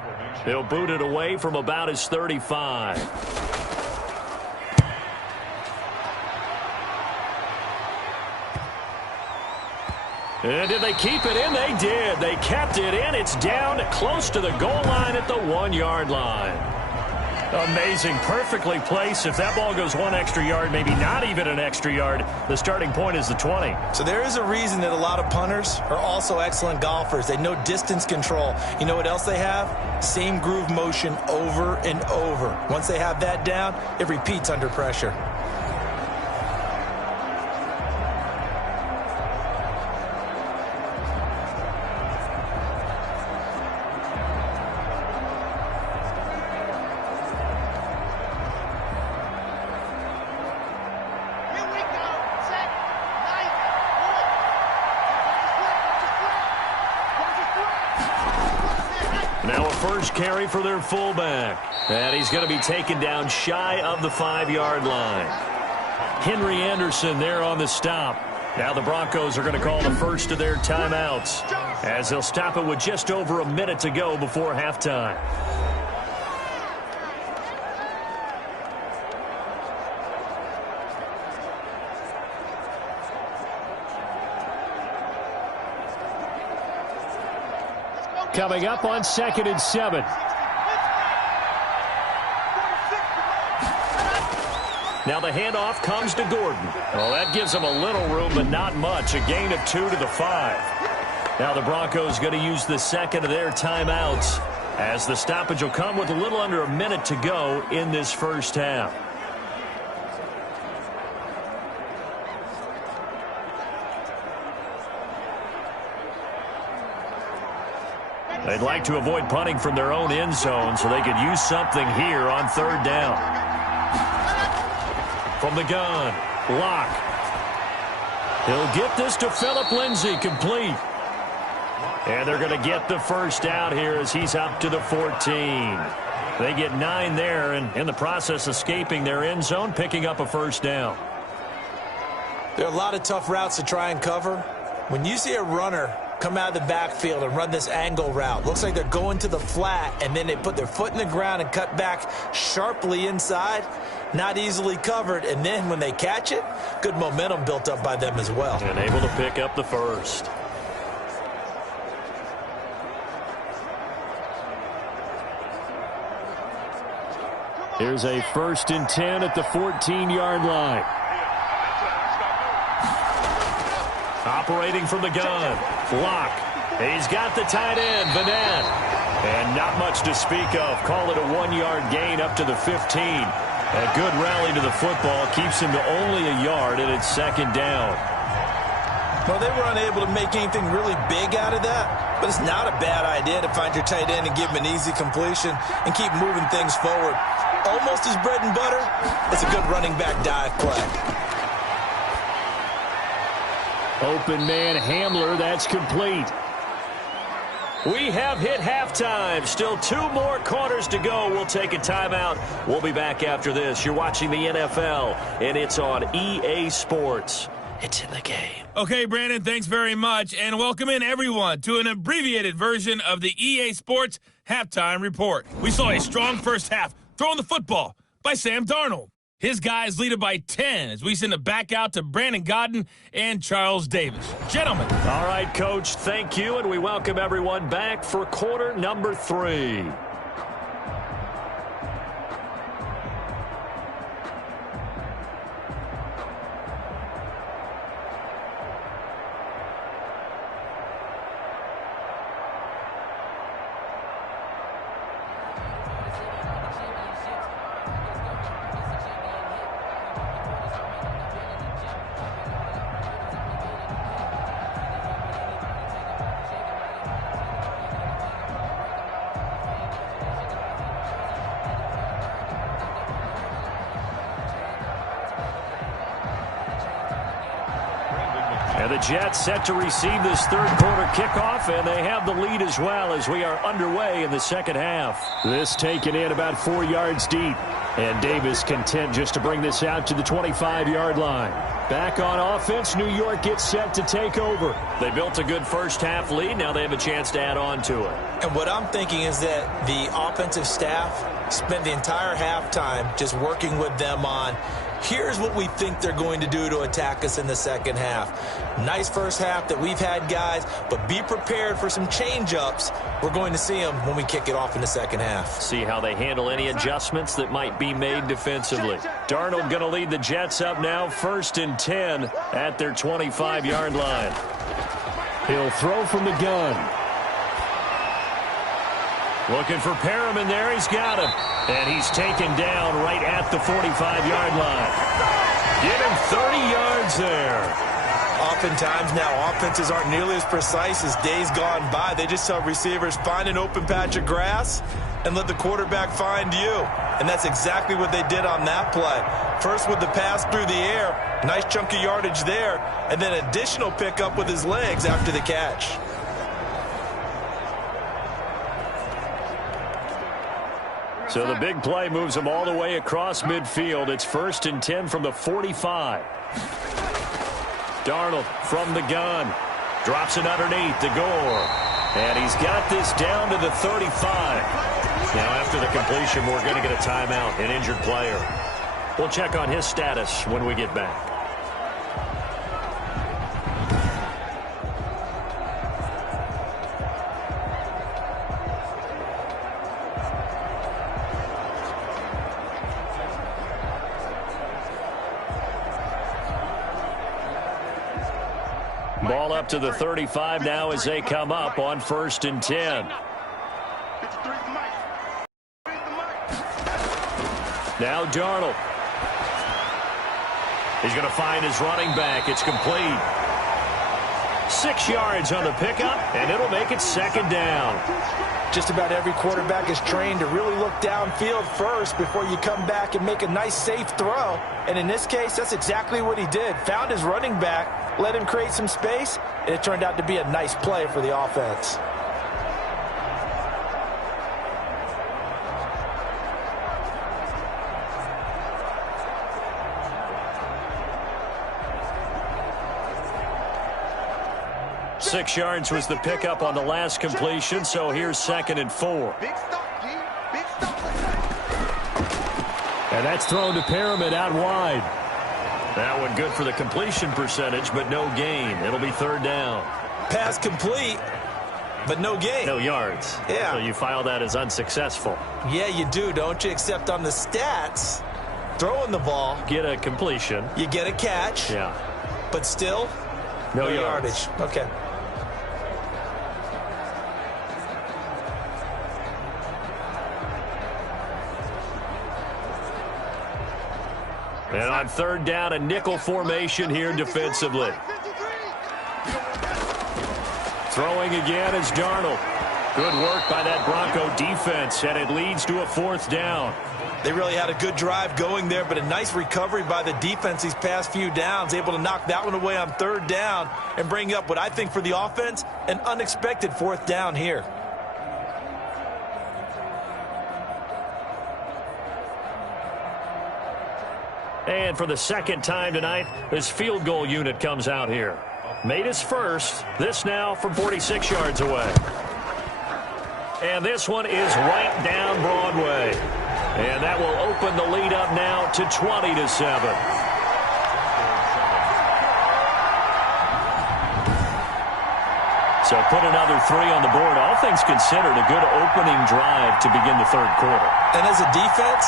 He'll boot it away from about his 35. And did they keep it in? They did. They kept it in. It's down close to the goal line at the 1-yard line. Amazing. Perfectly placed. If that ball goes 1 extra yard, maybe not even an extra yard, the starting point is the 20. So there is a reason that a lot of punters are also excellent golfers. They know distance control. You know what else they have? Same groove motion over and over. Once they have that down, it repeats under pressure. Now a first carry for their fullback. And he's going to be taken down shy of the 5-yard line. Henry Anderson there on the stop. Now the Broncos are going to call the first of their timeouts, as they'll stop it with just over a minute to go before halftime. Coming up on 2nd and 7. Now the handoff comes to Gordon. Well, that gives him a little room, but not much. A gain of 2 to the 5. Now the Broncos going to use the second of their timeouts, as the stoppage will come with a little under a minute to go in this first half. They'd like to avoid punting from their own end zone, so they could use something here on 3rd down. From the gun, Locke. He'll get this to Phillip Lindsay, complete. And they're going to get the first out here as he's up to the 14. They get 9 there, and in the process escaping their end zone, picking up a first down. There are a lot of tough routes to try and cover. When you see a runner come out of the backfield and run this angle route, looks like they're going to the flat, and then they put their foot in the ground and cut back sharply inside. Not easily covered, and then when they catch it, good momentum built up by them as well. And able to pick up the first. Here's a 1st and 10 at the 14-yard line. Operating from the gun, Locke. He's got the tight end, Vanette. And not much to speak of. Call it a 1-yard gain up to the 15. A good rally to the football keeps him to only a yard, and it's 2nd down. Well, they were unable to make anything really big out of that, but it's not a bad idea to find your tight end and give him an easy completion and keep moving things forward. Almost his bread and butter. It's a good running back dive play. Open man Hamler, that's complete. We have hit halftime. Still 2 more quarters to go. We'll take a timeout. We'll be back after this. You're watching the NFL, and it's on EA Sports. It's in the game. Okay, Brandon, thanks very much. And welcome in, everyone, to an abbreviated version of the EA Sports Halftime Report. We saw a strong first half throwing the football by Sam Darnold. His guys lead it by 10 as we send it back out to Brandon Godden and Charles Davis. Gentlemen. All right, Coach, thank you, and we welcome everyone back for quarter number 3. And the Jets set to receive this third quarter kickoff, and they have the lead as well as we are underway in the second half. This taken in about 4 yards deep, and Davis content just to bring this out to the 25-yard line. Back on offense, New York gets set to take over. They built a good first half lead. Now they have a chance to add on to it. And what I'm thinking is that the offensive staff spent the entire halftime just working with them on, here's what we think they're going to do to attack us in the second half. Nice first half that we've had, guys, but be prepared for some change-ups. We're going to see them when we kick it off in the second half. See how they handle any adjustments that might be made defensively. Darnold going to lead the Jets up now, 1st and 10 at their 25-yard line. He'll throw from the gun. Looking for Perriman there. He's got him. And he's taken down right at the 45-yard line. Give him 30 yards there. Oftentimes now offenses aren't nearly as precise as days gone by. They just tell receivers, find an open patch of grass and let the quarterback find you. And that's exactly what they did on that play. First with the pass through the air, nice chunk of yardage there, and then additional pickup with his legs after the catch. So the big play moves them all the way across midfield. It's 1st and 10 from the 45. Darnold from the gun. Drops it underneath to Gore. And he's got this down to the 35. Now after the completion, we're going to get a timeout, an injured player. We'll check on his status when we get back. Ball up to the 35 now as they come up on 1st and 10. Now Darnold. He's going to find his running back. It's complete. 6 yards on the pickup, and it'll make it 2nd down. Just about every quarterback is trained to really look downfield first before you come back and make a nice, safe throw. And in this case, that's exactly what he did. Found his running back, let him create some space, and it turned out to be a nice play for the offense. Six yards was the pickup on the last completion, so here's 2nd and 4. And that's thrown to Pyramid out wide. That one good for the completion percentage, but no gain. It'll be 3rd down. Pass complete, but no gain. No yards. Yeah. So you file that as unsuccessful. Yeah, you do, don't you? Except on the stats, throwing the ball. Get a completion. You get a catch. Yeah. But still, no yardage. Okay. And on 3rd down, a nickel formation here defensively. Throwing again is Darnold. Good work by that Bronco defense, and it leads to a 4th down. They really had a good drive going there, but a nice recovery by the defense these past few downs, able to knock that one away on 3rd down and bring up what I think for the offense, an unexpected 4th down here. And for the 2nd time tonight, this field goal unit comes out here. Made his first. This now from 46 yards away. And this one is right down Broadway. And that will open the lead up now to 20-7. So put another 3 on the board. All things considered, a good opening drive to begin the 3rd quarter. And as a defense,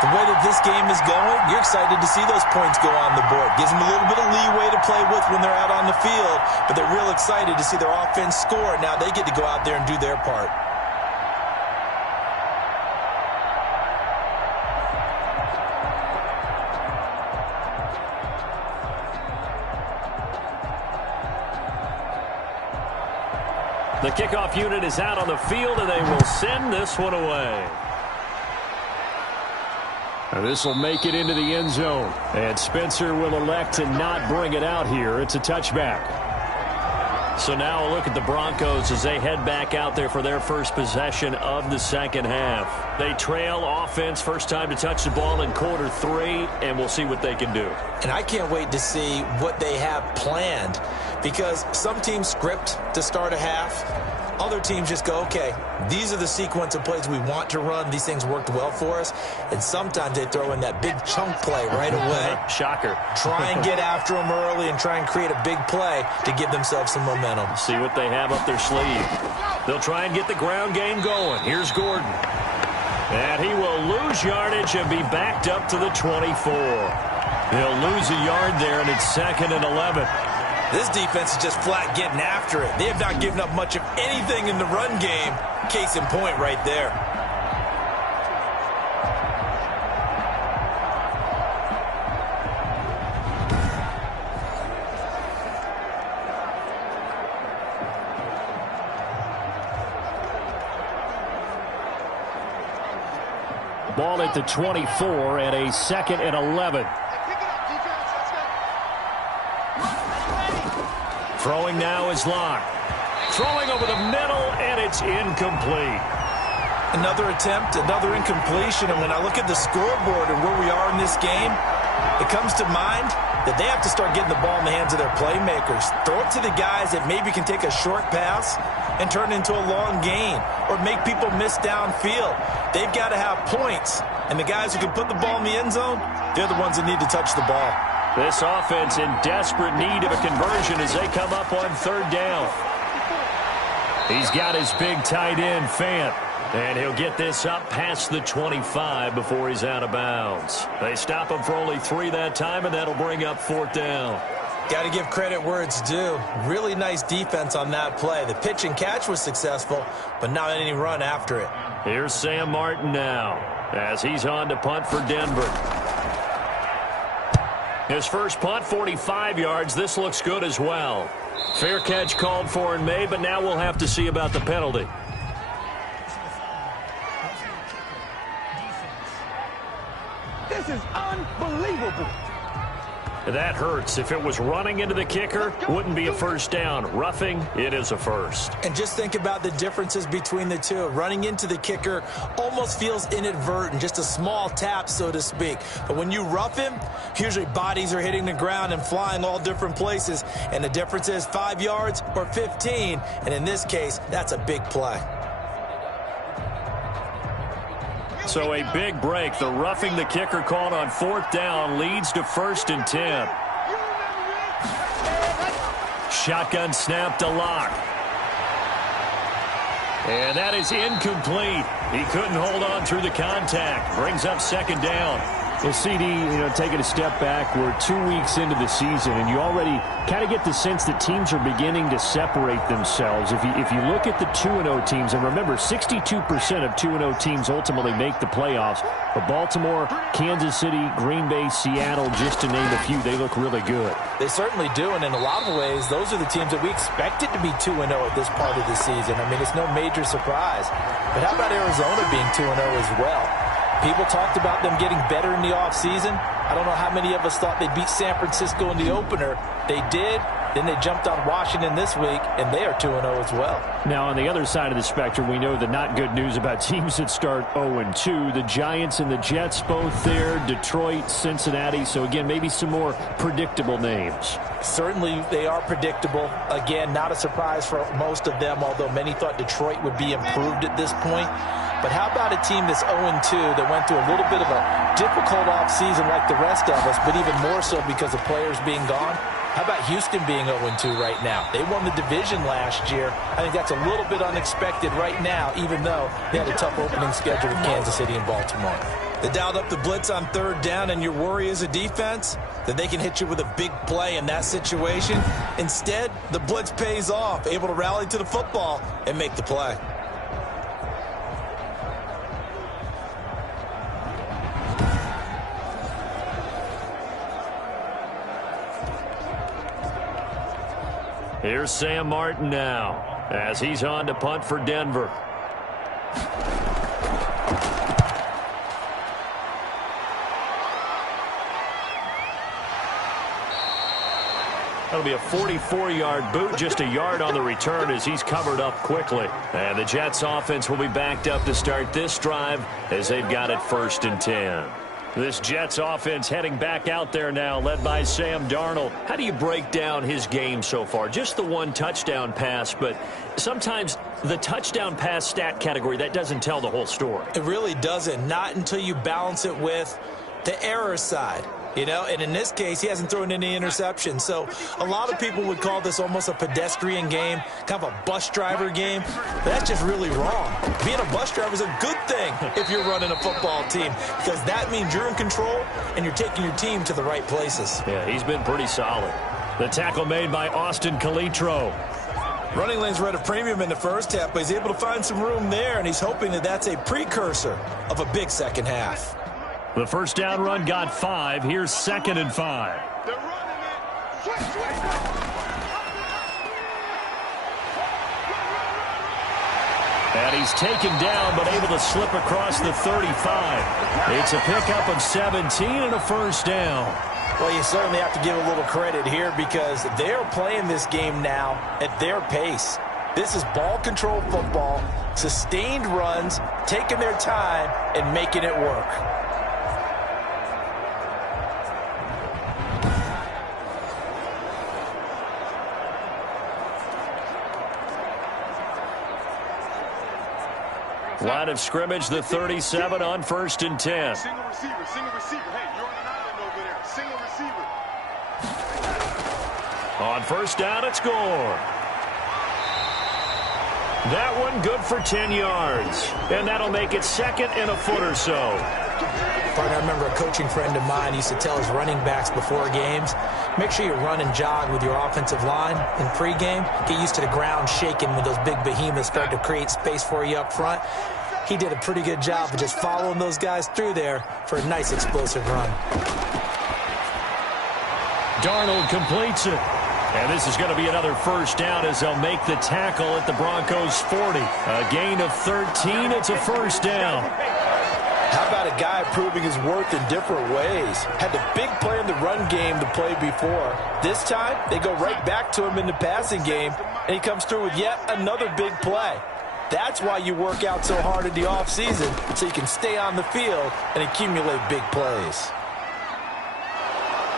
the way that this game is going, you're excited to see those points go on the board. Gives them a little bit of leeway to play with when they're out on the field, but they're real excited to see their offense score. Now they get to go out there and do their part. The kickoff unit is out on the field, and they will send this one away. And this will make it into the end zone. And Spencer will elect to not bring it out here. It's a touchback. So now a look at the Broncos as they head back out there for their first possession of the 2nd half. They trail offense, first time to touch the ball in quarter 3, and we'll see what they can do. And I can't wait to see what they have planned, because some teams script to start a half. Other teams just go, okay, these are the sequence of plays we want to run. These things worked well for us. And sometimes they throw in that big chunk play right away. Shocker. Try and get after them early and try and create a big play to give themselves some momentum. See what they have up their sleeve. They'll try and get the ground game going. Here's Gordon. And he will lose yardage and be backed up to the 24. They'll lose a yard there, and it's 2nd and 11. This defense is just flat getting after it. They have not given up much of anything in the run game. Case in point right there. Ball at the 24 and a 2nd and 11. Throwing now is Locke. Throwing over the middle, and it's incomplete. Another attempt, another incompletion, and when I look at the scoreboard and where we are in this game, it comes to mind that they have to start getting the ball in the hands of their playmakers. Throw it to the guys that maybe can take a short pass and turn it into a long gain or make people miss downfield. They've got to have points, and the guys who can put the ball in the end zone, they're the ones that need to touch the ball. This offense in desperate need of a conversion as they come up on third down. He's got his big tight end, Fant. And he'll get this up past the 25 before he's out of bounds. They stop him for only 3 that time, and that'll bring up fourth down. Got to give credit where it's due. Really nice defense on that play. The pitch and catch was successful, but not any run after it. Here's Sam Martin now as he's on to punt for Denver. His first punt, 45 yards. This looks good as well. Fair catch called for and made, but now we'll have to see about the penalty. This is unbelievable. That hurts. If it was running into the kicker, wouldn't be a first down. Roughing, it is a first. And just think about the differences between the two. Running into the kicker almost feels inadvertent, just a small tap, so to speak. But when you rough him, usually bodies are hitting the ground and flying all different places. And the difference is 5 yards or 15. And in this case, that's a big play. So a big break. The roughing the kicker called on fourth down leads to 1st and 10. Shotgun snap to Locke. And that is incomplete. He couldn't hold on through the contact. Brings up 2nd down. Well, CD, taking a step back, we're 2 weeks into the season, and you already kind of get the sense that teams are beginning to separate themselves. If you look at the 2-0 teams, and remember, 62% of 2-0 teams ultimately make the playoffs. But Baltimore, Kansas City, Green Bay, Seattle, just to name a few, they look really good. They certainly do, and in a lot of ways, those are the teams that we expected to be 2-0 at this part of the season. I mean, it's no major surprise. But how about Arizona being 2-0 as well? People talked about them getting better in the offseason. I don't know how many of us thought they'd beat San Francisco in the opener. They did. Then they jumped on Washington this week, and they are 2-0 as well. Now, on the other side of the spectrum, we know the not good news about teams that start 0-2. The Giants and the Jets both there. Detroit, Cincinnati. So, again, maybe some more predictable names. Certainly, they are predictable. Again, not a surprise for most of them, although many thought Detroit would be improved at this point. But how about a team that's 0-2 that went through a little bit of a difficult offseason like the rest of us, but even more so because of players being gone? How about Houston being 0-2 right now? They won the division last year. I think that's a little bit unexpected right now, even though they had a tough opening schedule with Kansas City and Baltimore. They dialed up the blitz on 3rd down, and your worry as a defense that they can hit you with a big play in that situation. Instead, the blitz pays off, able to rally to the football and make the play. Here's Sam Martin now as he's on to punt for Denver. That'll be a 44-yard boot, just a yard on the return as he's covered up quickly. And the Jets offense will be backed up to start this drive as they've got it 1st and 10. This Jets offense heading back out there now, led by Sam Darnold. How do you break down his game so far? Just the 1 touchdown pass, but sometimes the touchdown pass stat category, that doesn't tell the whole story. It really doesn't, not until you balance it with the error side. And in this case, he hasn't thrown any interceptions. So a lot of people would call this almost a pedestrian game, kind of a bus driver game. But that's just really wrong. Being a bus driver is a good thing if you're running a football team, because that means you're in control and you're taking your team to the right places. Yeah, he's been pretty solid. The tackle made by Austin Calitro. Running lanes were at a premium in the first half, but he's able to find some room there, and he's hoping that that's a precursor of a big second half. The first down run got 5. Here's 2nd and 5. They're running it. Switch. And he's taken down, but able to slip across the 35. It's a pickup of 17 and a first down. Well, you certainly have to give a little credit here because they're playing this game now at their pace. This is ball control football, sustained runs, taking their time, and making it work. Line of scrimmage, the 37 on 1st and 10. Single receiver, single receiver. Hey, you're on an island over there. Single receiver. On 1st down, it's Gore. That one good for 10 yards. And that'll make it 2nd and a foot or so. I remember a coaching friend of mine used to tell his running backs before games, make sure you run and jog with your offensive line in pregame. Get used to the ground shaking when those big behemoths start to create space for you up front. He did a pretty good job of just following those guys through there for a nice explosive run. Darnold completes it. And this is going to be another 1st down as they'll make the tackle at the Broncos' 40. A gain of 13. It's a 1st down. How about a guy proving his worth in different ways? Had the big play in the run game the play before. This time, they go right back to him in the passing game, and he comes through with yet another big play. That's why you work out so hard in the offseason, so you can stay on the field and accumulate big plays.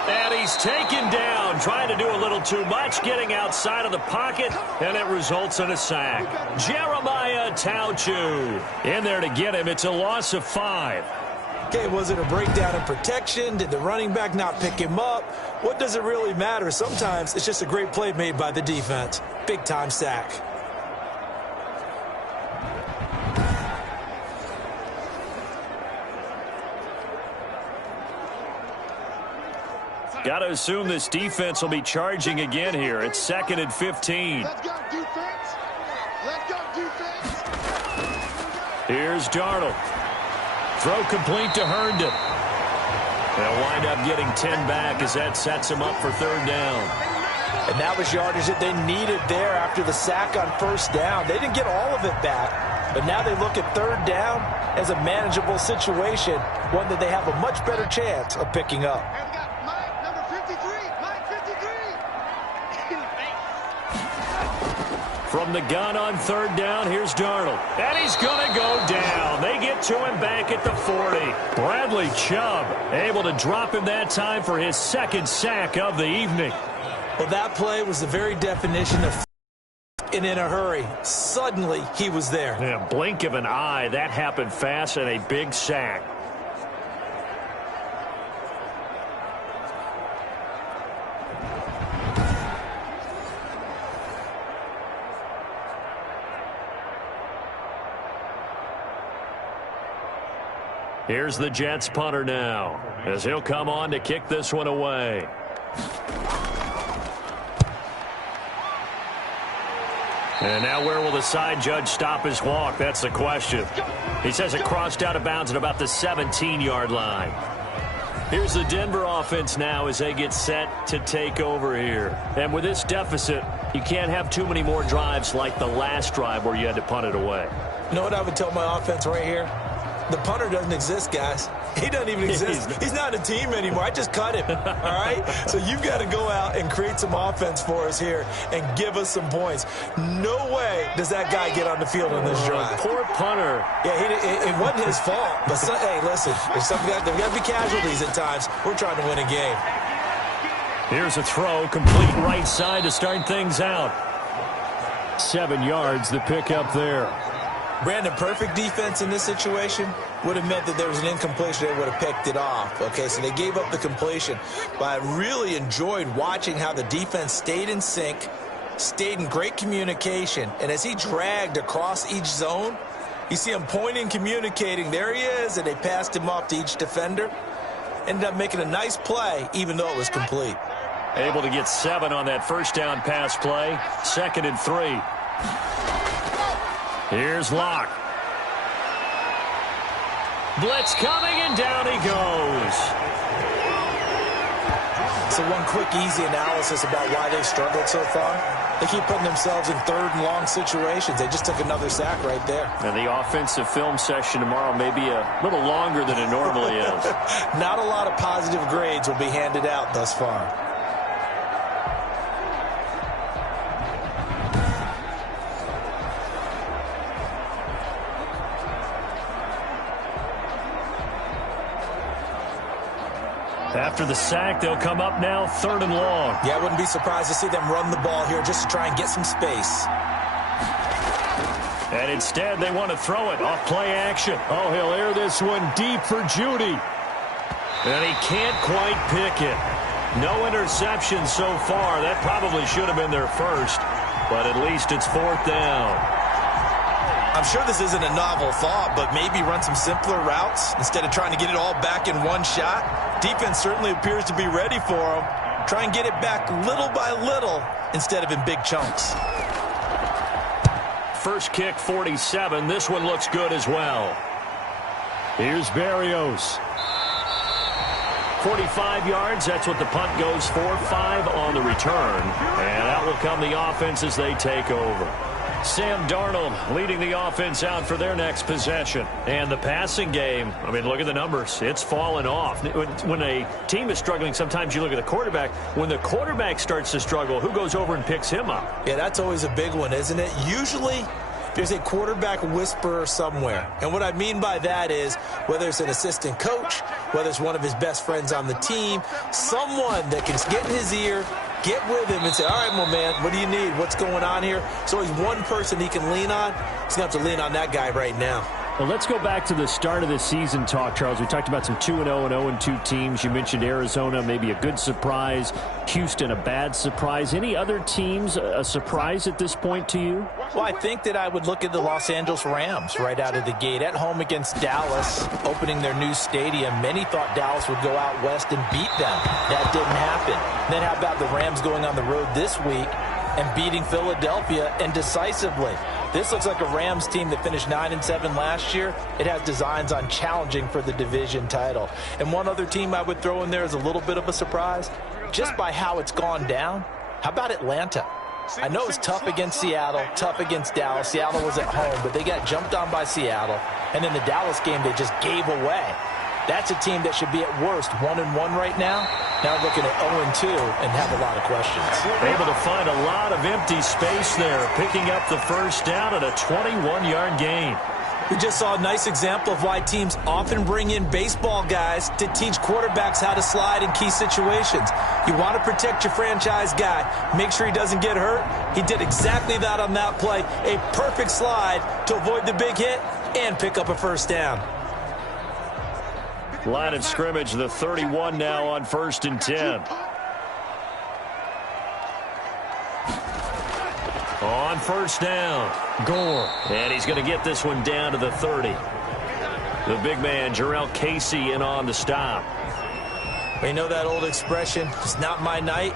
And he's taken down, trying to do a little too much, getting outside of the pocket, and it results in a sack. Jeremiah Tauchu in there to get him. It's a loss of 5. Okay, was it a breakdown in protection? Did the running back not pick him up? What does it really matter? Sometimes it's just a great play made by the defense. Big-time sack. Got to assume this defense will be charging again here. It's 2nd and 15. Let's go, defense. Let's go, defense. Here's Darnold. Throw complete to Herndon. They'll wind up getting 10 back as that sets him up for 3rd down. And that was yardage that they needed there after the sack on 1st down. They didn't get all of it back, but now they look at 3rd down as a manageable situation, one that they have a much better chance of picking up. And we got Mike, number 53. Mike 53. From the gun on 3rd down, here's Darnold. And he's going to go down. They get to him back at the 40. Bradley Chubb able to drop him that time for his 2nd sack of the evening. Well, that play was the very definition of and in a hurry. Suddenly, he was there. Yeah, blink of an eye. That happened fast and a big sack. Here's the Jets punter now, as he'll come on to kick this one away. And now where will the side judge stop his walk? That's the question. He says it crossed out of bounds at about the 17-yard line. Here's the Denver offense now as they get set to take over here. And with this deficit, you can't have too many more drives like the last drive where you had to punt it away. You know what I would tell my offense right here? The punter doesn't exist, guys. He doesn't even exist. He's not a team anymore. I just cut him, all right? So you've got to go out and create some offense for us here and give us some points. No way does that guy get on the field on this drive. Poor punter. Yeah, it wasn't his fault. But, hey, listen, there's got to be casualties at times. We're trying to win a game. Here's a throw, complete right side to start things out. 7 yards, the pickup there. Brandon, perfect defense in this situation would have meant that there was an incompletion. They would have picked it off. Okay, so they gave up the completion. But I really enjoyed watching how the defense stayed in sync, stayed in great communication. And as he dragged across each zone, you see him pointing, communicating. There he is, and they passed him off to each defender. Ended up making a nice play, even though it was complete. Able to get 7 on that first down pass play. 2nd and 3. Here's Locke. Blitz coming, and down he goes. So one quick, easy analysis about why they've struggled so far. They keep putting themselves in 3rd and long situations. They just took another sack right there. And the offensive film session tomorrow may be a little longer than it normally is. Not a lot of positive grades will be handed out thus far. After the sack, they'll come up now 3rd and long. Yeah, I wouldn't be surprised to see them run the ball here just to try and get some space. And instead, they want to throw it off play action. Oh, he'll air this one deep for Judy. And he can't quite pick it. No interception so far. That probably should have been their first, but at least it's 4th down. I'm sure this isn't a novel thought, but maybe run some simpler routes instead of trying to get it all back in one shot. Defense certainly appears to be ready for them. Try and get it back little by little instead of in big chunks. First kick, 47. This one looks good as well. Here's Berrios. 45 yards, that's what the punt goes for. 5 on the return. And out will come the offense as they take over. Sam Darnold leading the offense out for their next possession. And the passing game, I mean, look at the numbers. It's fallen off. When a team is struggling, sometimes you look at the quarterback. When the quarterback starts to struggle, who goes over and picks him up? Yeah, that's always a big one, isn't it? Usually, there's a quarterback whisperer somewhere. And what I mean by that is whether it's an assistant coach, whether it's one of his best friends on the team, someone that can get in his ear, get with him and say, all right, my man, what do you need? What's going on here? So he's one person he can lean on. He's going to have to lean on that guy right now. Well, let's go back to the start of the season talk, Charles. We talked about some 2-0 and 0-2 teams. You mentioned Arizona, maybe a good surprise. Houston, a bad surprise. Any other teams a surprise at this point to you? Well, I think that I would look at the Los Angeles Rams right out of the gate. At home against Dallas, opening their new stadium. Many thought Dallas would go out west and beat them. That didn't happen. Then how about the Rams going on the road this week and beating Philadelphia and decisively? This looks like a Rams team that finished 9-7 last year. It has designs on challenging for the division title. And one other team I would throw in there is a little bit of a surprise, just by how it's gone down. How about Atlanta? I know it's tough against Seattle, tough against Dallas. Seattle was at home, but they got jumped on by Seattle. And in the Dallas game, they just gave away. That's a team that should be at worst 1-1 right now. Now looking at 0-2 and have a lot of questions. Able to find a lot of empty space there, picking up the first down at a 21-yard gain. We just saw a nice example of why teams often bring in baseball guys to teach quarterbacks how to slide in key situations. You want to protect your franchise guy. Make sure he doesn't get hurt. He did exactly that on that play. A perfect slide to avoid the big hit and pick up a first down. Line of scrimmage, the 31 now on 1st and 10. On first down, Gore. And he's going to get this one down to the 30. The big man, Jarrell Casey, in on the stop. You know that old expression, it's not my night?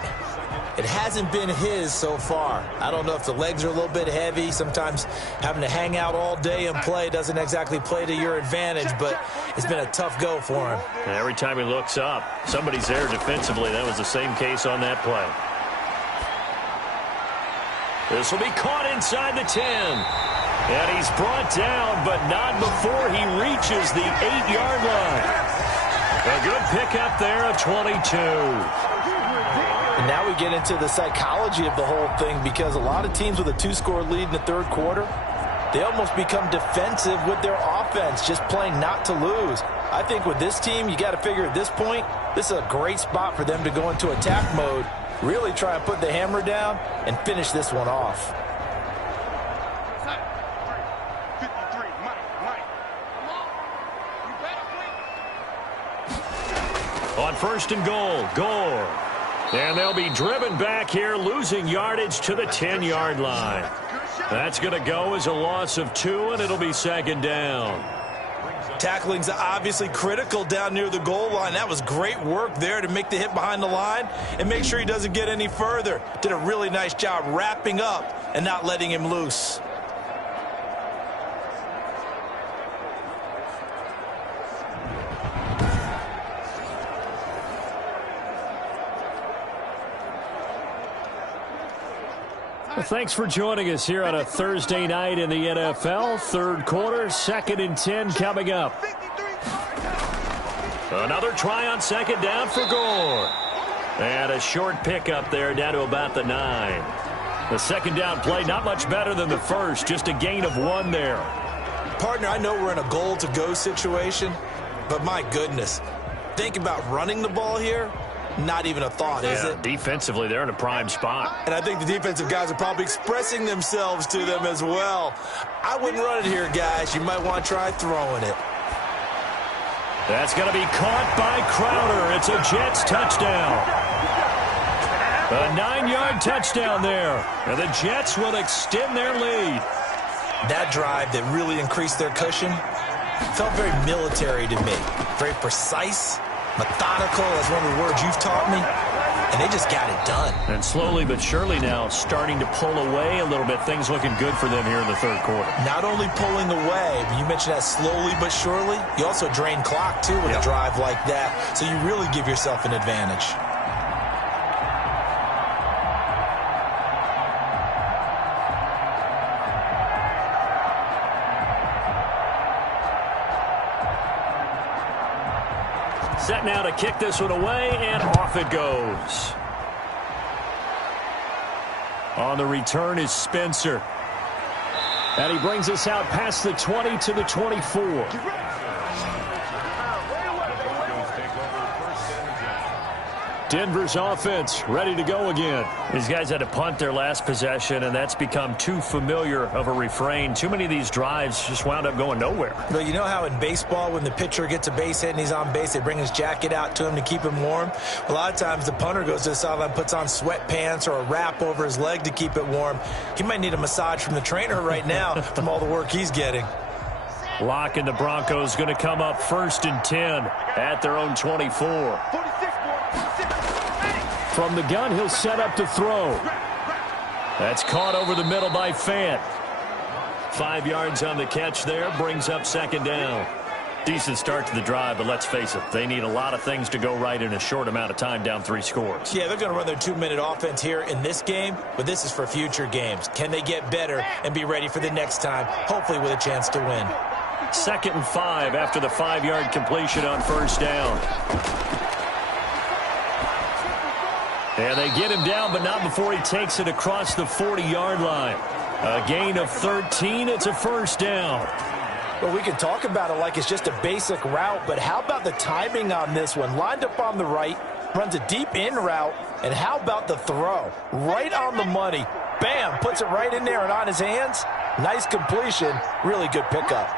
It hasn't been his so far. I don't know if the legs are a little bit heavy. Sometimes having to hang out all day and play doesn't exactly play to your advantage, but it's been a tough go for him. Every time he looks up, somebody's there defensively. That was the same case on that play. This will be caught inside the 10. And he's brought down, but not before he reaches the 8-yard line. A good pickup there of 22. And now we get into the psychology of the whole thing, because a lot of teams with a 2-score lead in the third quarter, they almost become defensive with their offense, just playing not to lose. I think with this team, you got to figure at this point, this is a great spot for them to go into attack mode, really try and put the hammer down and finish this one off. On 1st and goal, Gore. And they'll be driven back here, losing yardage to the 10-yard line. That's going to go as a loss of 2, and it'll be 2nd down. Tackling's obviously critical down near the goal line. That was great work there to make the hit behind the line and make sure he doesn't get any further. Did a really nice job wrapping up and not letting him loose. Well, thanks for joining us here on a Thursday night in the NFL. Third quarter, 2nd and 10 coming up. Another try on 2nd down for Gore. And a short pickup there down to about the 9. The 2nd down play not much better than the first, just a gain of 1 there. Partner, I know we're in a goal-to-go situation, but my goodness. think about running the ball here, not even a thought, is it? Defensively, they're in a prime spot. And I think the defensive guys are probably expressing themselves to them as well. I wouldn't run it here, guys. You might want to try throwing it. That's going to be caught by Crowder. It's a Jets touchdown. A 9-yard touchdown there. And the Jets will extend their lead. That drive that really increased their cushion felt very military to me. Very precise, methodical, that's one of the words you've taught me. And they just got it done. And slowly but surely now starting to pull away a little bit. Things looking good for them here in the third quarter. Not only pulling away, but you mentioned that slowly but surely. You also drain clock, too, with a drive like that. So you really give yourself an advantage. Set now to kick this one away, and off it goes. On the return is Spencer. And he brings us out past the 20 to the 24. Denver's offense ready to go again. These guys had to punt their last possession, and that's become too familiar of a refrain. Too many of these drives just wound up going nowhere. But you know how in baseball, when the pitcher gets a base hit and he's on base, they bring his jacket out to him to keep him warm? A lot of times the punter goes to the sideline, puts on sweatpants or a wrap over his leg to keep it warm. He might need a massage from the trainer right now from all the work he's getting. Lock and the Broncos going to come up 1st and 10 at their own 24. From the gun, he'll set up to throw. That's caught over the middle by Fant. 5 yards on the catch there, brings up 2nd down. Decent start to the drive, but let's face it, they need a lot of things to go right in a short amount of time, down 3 scores. Yeah, they're going to run their 2-minute offense here in this game, but this is for future games. Can they get better and be ready for the next time, hopefully with a chance to win? 2nd and 5 after the 5-yard completion on 1st down. And they get him down, but not before he takes it across the 40-yard line. A gain of 13. It's a 1st down. Well, we can talk about it like it's just a basic route, but how about the timing on this one? Lined up on the right, runs a deep in route, and how about the throw? Right on the money. Bam, puts it right in there and on his hands. Nice completion. Really good pickup.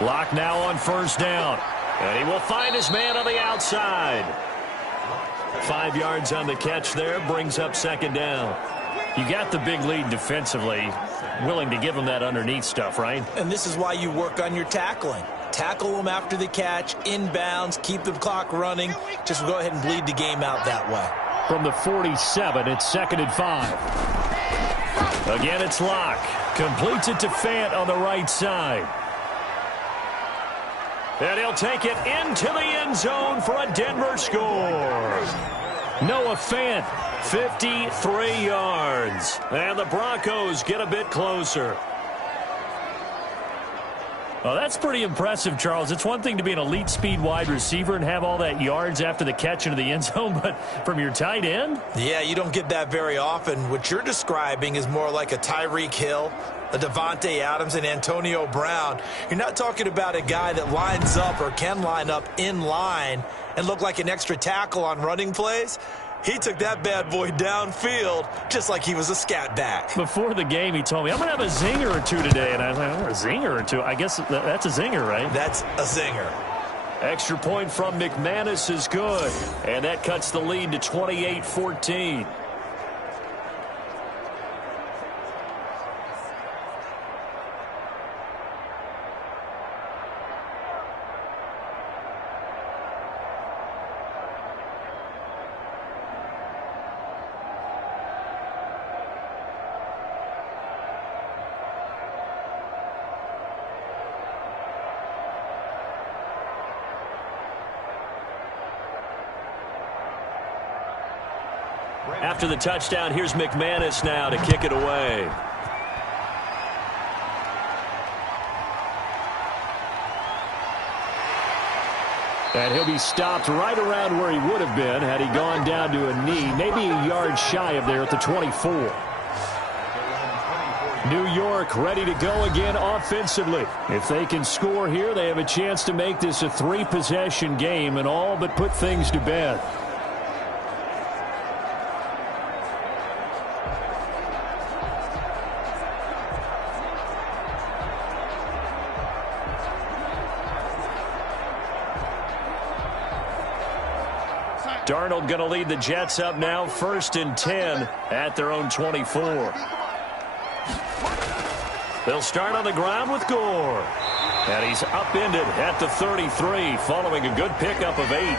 Lock now on 1st down. And he will find his man on the outside. 5 yards on the catch there, brings up 2nd down. You got the big lead defensively, willing to give them that underneath stuff, right? And this is why you work on your tackling. Tackle them after the catch, inbounds, keep the clock running. Just go ahead and bleed the game out that way. From the 47, it's 2nd and 5. Again, it's Locke. Completes it to Fant on the right side. And he'll take it into the end zone for a Denver score. Noah Fant, 53 yards. And the Broncos get a bit closer. Well, that's pretty impressive, Charles. It's one thing to be an elite speed wide receiver and have all that yards after the catch into the end zone, but from your tight end? Yeah, you don't get that very often. What you're describing is more like a Tyreek Hill, a Devontae Adams, and Antonio Brown. You're not talking about a guy that lines up or can line up in line and look like an extra tackle on running plays. He took that bad boy downfield just like he was a scat back. Before the game, he told me, I'm going to have a zinger or two today. And I was like, oh, a zinger or two? I guess that's a zinger, right? That's a zinger. Extra point from McManus is good. And that cuts the lead to 28-14. After the touchdown, here's McManus now to kick it away. And he'll be stopped right around where he would have been had he gone down to a knee, maybe a yard shy of there at the 24. New York ready to go again offensively. If they can score here, they have a chance to make this a 3-possession game and all but put things to bed. Darnold going to lead the Jets up now, 1st and 10 at their own 24. They'll start on the ground with Gore. And he's upended at the 33 following a good pickup of 8.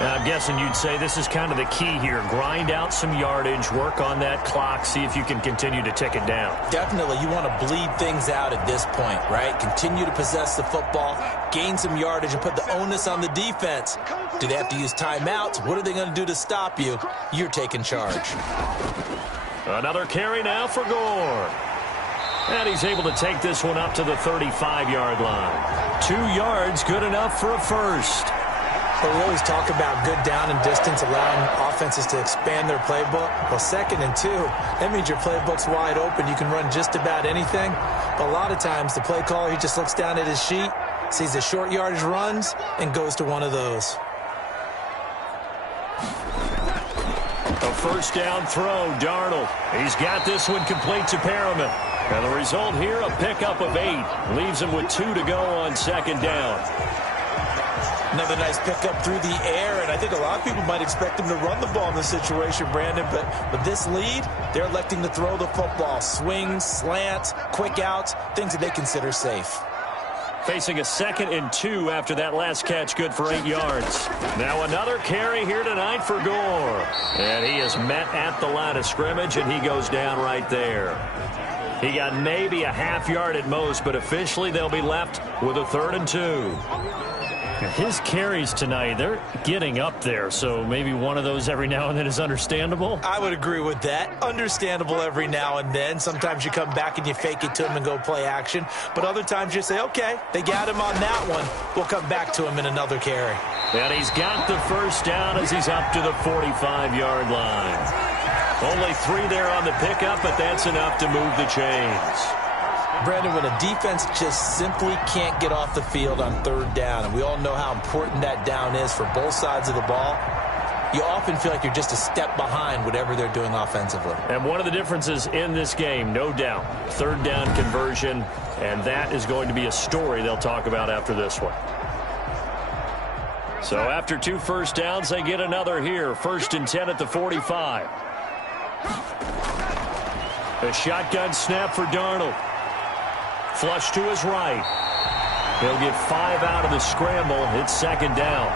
I'm guessing you'd say this is kind of the key here. Grind out some yardage, work on that clock, see if you can continue to tick it down. Definitely, you want to bleed things out at this point, right? Continue to possess the football, gain some yardage, and put the onus on the defense. Do they have to use timeouts? What are they going to do to stop you? You're taking charge. Another carry now for Gore. And he's able to take this one up to the 35-yard line. 2 yards, good enough for a first. But we always talk about good down and distance, allowing offenses to expand their playbook. Well, 2nd and 2, that means your playbook's wide open. You can run just about anything. But a lot of times, the play caller, he just looks down at his sheet, sees the short yardage runs, and goes to one of those. A first down throw, Darnold. He's got this one complete to Perriman. And the result here, a pickup of 8. Leaves him with 2 to go on 2nd down. Another nice pickup through the air, and I think a lot of people might expect him to run the ball in this situation, Brandon, but with this lead, they're electing to throw the football. Swings, slants, quick outs, things that they consider safe. Facing a 2nd and 2 after that last catch, good for 8 yards. Now another carry here tonight for Gore. And he is met at the line of scrimmage, and he goes down right there. He got maybe a half yard at most, but officially they'll be left with a 3rd and 2. His carries tonight, they're getting up there, so maybe one of those every now and then is understandable. I would agree with that. Understandable every now and then. Sometimes you come back and you fake it to him and go play action. But other times you say, okay, they got him on that one. We'll come back to him in another carry. And he's got the first down as he's up to the 45-yard line. Only 3 there on the pickup, but that's enough to move the chains. Brandon, when a defense just simply can't get off the field on 3rd down, and we all know how important that down is for both sides of the ball, you often feel like you're just a step behind whatever they're doing offensively. And one of the differences in this game, no doubt, 3rd down conversion, and that is going to be a story they'll talk about after this one. So after 2 first downs, they get another here. 1st and 10 at the 45. A shotgun snap for Darnold. Flush to his right. He'll get 5 out of the scramble. It's 2nd down.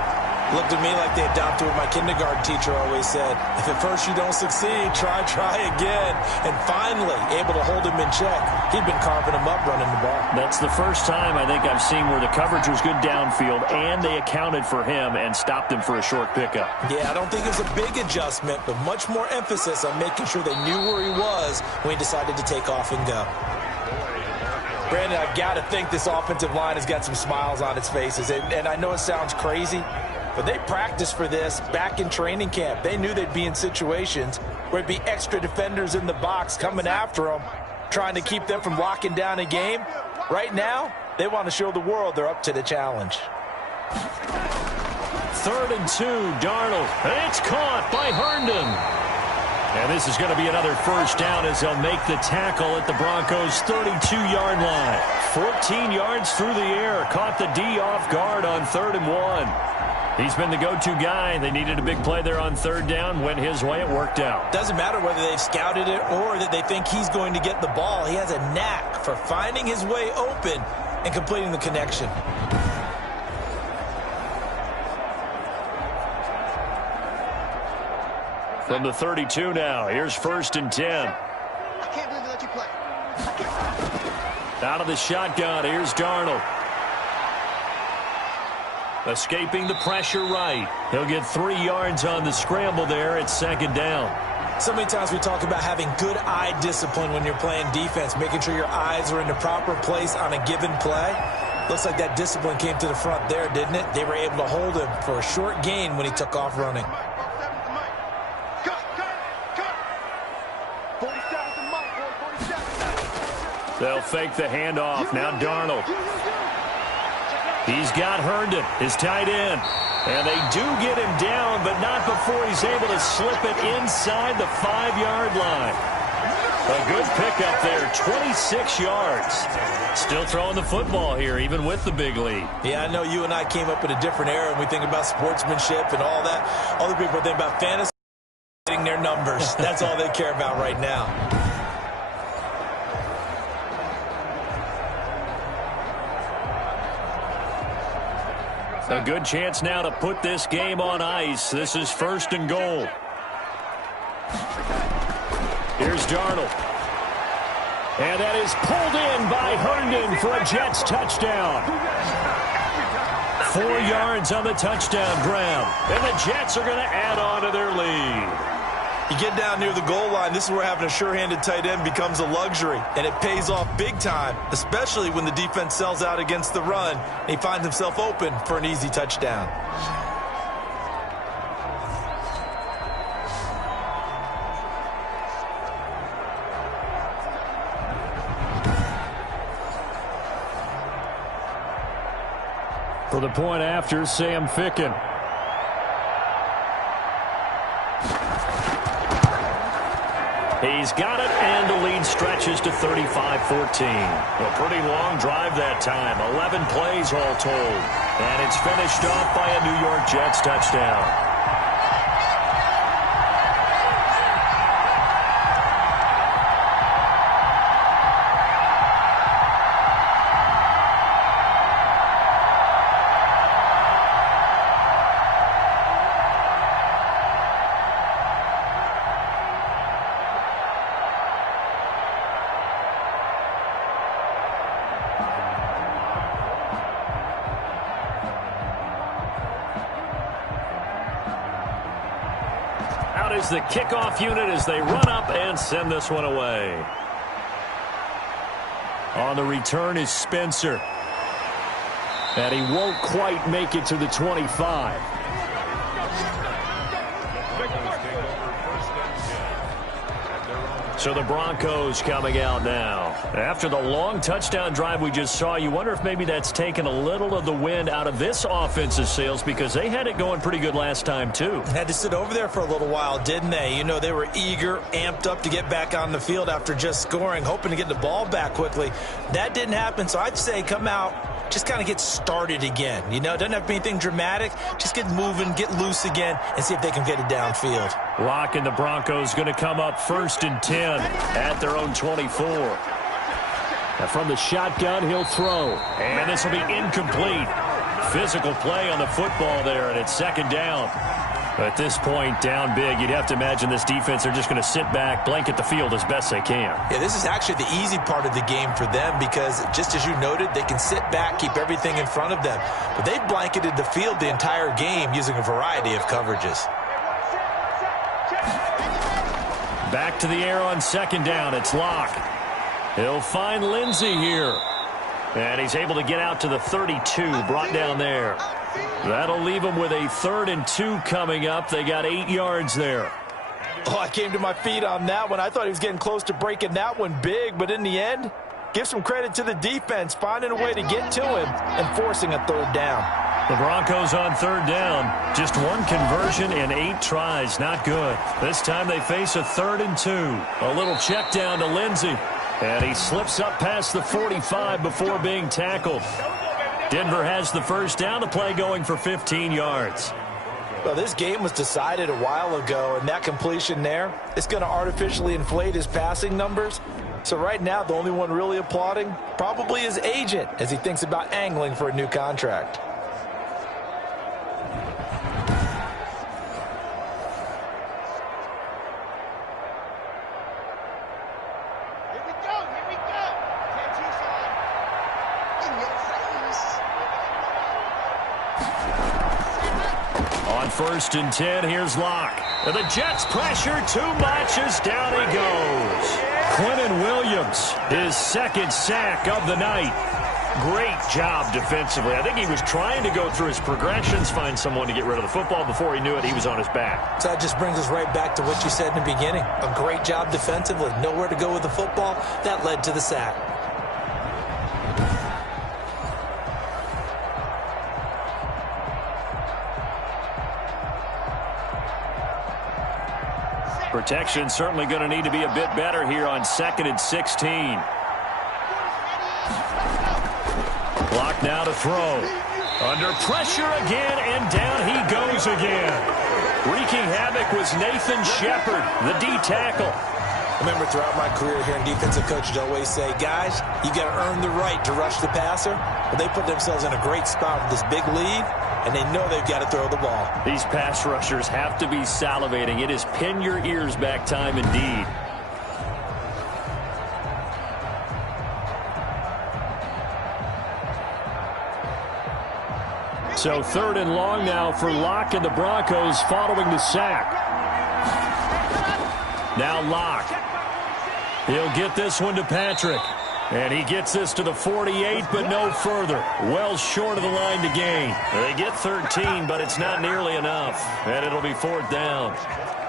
Looked to me like they adopted what my kindergarten teacher always said. If at first you don't succeed, try again. And finally, able to hold him in check. He'd been carving him up running the ball. That's the first time I think I've seen where the coverage was good downfield and they accounted for him and stopped him for a short pickup. Yeah, I don't think it was a big adjustment, but much more emphasis on making sure they knew where he was when he decided to take off and go. Brandon, I've got to think this offensive line has got some smiles on its faces. And I know it sounds crazy, but they practiced for this back in training camp. They knew they'd be in situations where it'd be extra defenders in the box coming after them, trying to keep them from locking down a game. Right now, they want to show the world they're up to the challenge. 3rd and 2, Darnold. It's caught by Herndon. And this is going to be another first down as they'll make the tackle at the Broncos' 32-yard line. 14 yards through the air. Caught the D off guard on 3rd and 1. He's been the go-to guy. They needed a big play there on 3rd down. Went his way. It worked out. Doesn't matter whether they've scouted it or that they think he's going to get the ball. He has a knack for finding his way open and completing the connection. From the 32 now, here's 1st and 10. I can't believe they let you play. Out of the shotgun, here's Darnold. Escaping the pressure right. He'll get 3 yards on the scramble there. It's 2nd down. So many times we talk about having good eye discipline when you're playing defense, making sure your eyes are in the proper place on a given play. Looks like that discipline came to the front there, didn't it? They were able to hold him for a short gain when he took off running. Cut. 47 to Mike, boy, 47. They'll fake the handoff. Now Darnold. He's got Herndon, his tight end. And they do get him down, but not before he's able to slip it inside the 5-yard line. A good pickup there, 26 yards. Still throwing the football here, even with the big lead. Yeah, I know you and I came up in a different era, and we think about sportsmanship and all that. Other people think about fantasy, getting their numbers. That's all they care about right now. A good chance now to put this game on ice. This is 1st and goal. Here's Darnold. And that is pulled in by Herndon for a Jets touchdown. 4 yards on the touchdown grab. And the Jets are going to add on to their lead. You get down near the goal line, this is where having a sure-handed tight end becomes a luxury, and it pays off big time, especially when the defense sells out against the run, and he finds himself open for an easy touchdown. For the point after, Sam Ficken. He's got it, and the lead stretches to 35-14. A pretty long drive that time, 11 plays all told. And it's finished off by a New York Jets touchdown. Is the kickoff unit as they run up and send this one away. On the return is Spencer. And he won't quite make it to the 25. So the Broncos coming out now. After the long touchdown drive we just saw, you wonder if maybe that's taken a little of the wind out of this offensive sails, because they had it going pretty good last time too. Had to sit over there for a little while, didn't they? You know, they were eager, amped up to get back on the field after just scoring, hoping to get the ball back quickly. That didn't happen, so I'd say come out, just kind of get started again. You know, it doesn't have to be anything dramatic. Just get moving, get loose again, and see if they can get it downfield. Locke and the Broncos going to come up 1st and 10 at their own 24. Now from the shotgun, he'll throw. And this will be incomplete. Physical play on the football there, and it's 2nd down. At this point, down big, you'd have to imagine this defense, they're just going to sit back, blanket the field as best they can. Yeah, this is actually the easy part of the game for them because, just as you noted, they can sit back, keep everything in front of them. But they've blanketed the field the entire game using a variety of coverages. Back to the air on 2nd down. It's Locke. He'll find Lindsey here. And he's able to get out to the 32, brought down there. That'll leave him with a 3rd and 2 coming up. They got 8 yards there. Oh, I came to my feet on that one. I thought he was getting close to breaking that one big, but in the end, give some credit to the defense, finding a way to get to him and forcing a 3rd down. The Broncos on 3rd down. Just 1 conversion in 8 tries. Not good. This time they face a 3rd and 2. A little check down to Lindsey. And he slips up past the 45 before being tackled. Denver has the 1st down, the play going for 15 yards. Well, this game was decided a while ago, and that completion there, it's going to artificially inflate his passing numbers. So right now, the only one really applauding probably his agent as he thinks about angling for a new contract. On 1st and 10, here's Locke. And the Jets pressure too much as down he goes. Quentin Williams, his 2nd sack of the night. Great job defensively. I think he was trying to go through his progressions, find someone to get rid of the football. Before he knew it, he was on his back. So that just brings us right back to what you said in the beginning. A great job defensively. Nowhere to go with the football. That led to the sack. Protection certainly going to need to be a bit better here on 2nd and 16. Clock now to throw. Under pressure again, and down he goes again. Wreaking havoc was Nathan Shepard, the D tackle. Remember, throughout my career here in defensive coaches always say, guys, you got to earn the right to rush the passer. Well, they put themselves in a great spot with this big lead, and they know they've got to throw the ball. These pass rushers have to be salivating. It is pin your ears back time indeed. So 3rd and long now for Locke and the Broncos following the sack. Now Locke. He'll get this one to Patrick. And he gets this to the 48, but no further. Well short of the line to gain. They get 13, but it's not nearly enough. And it'll be 4th down.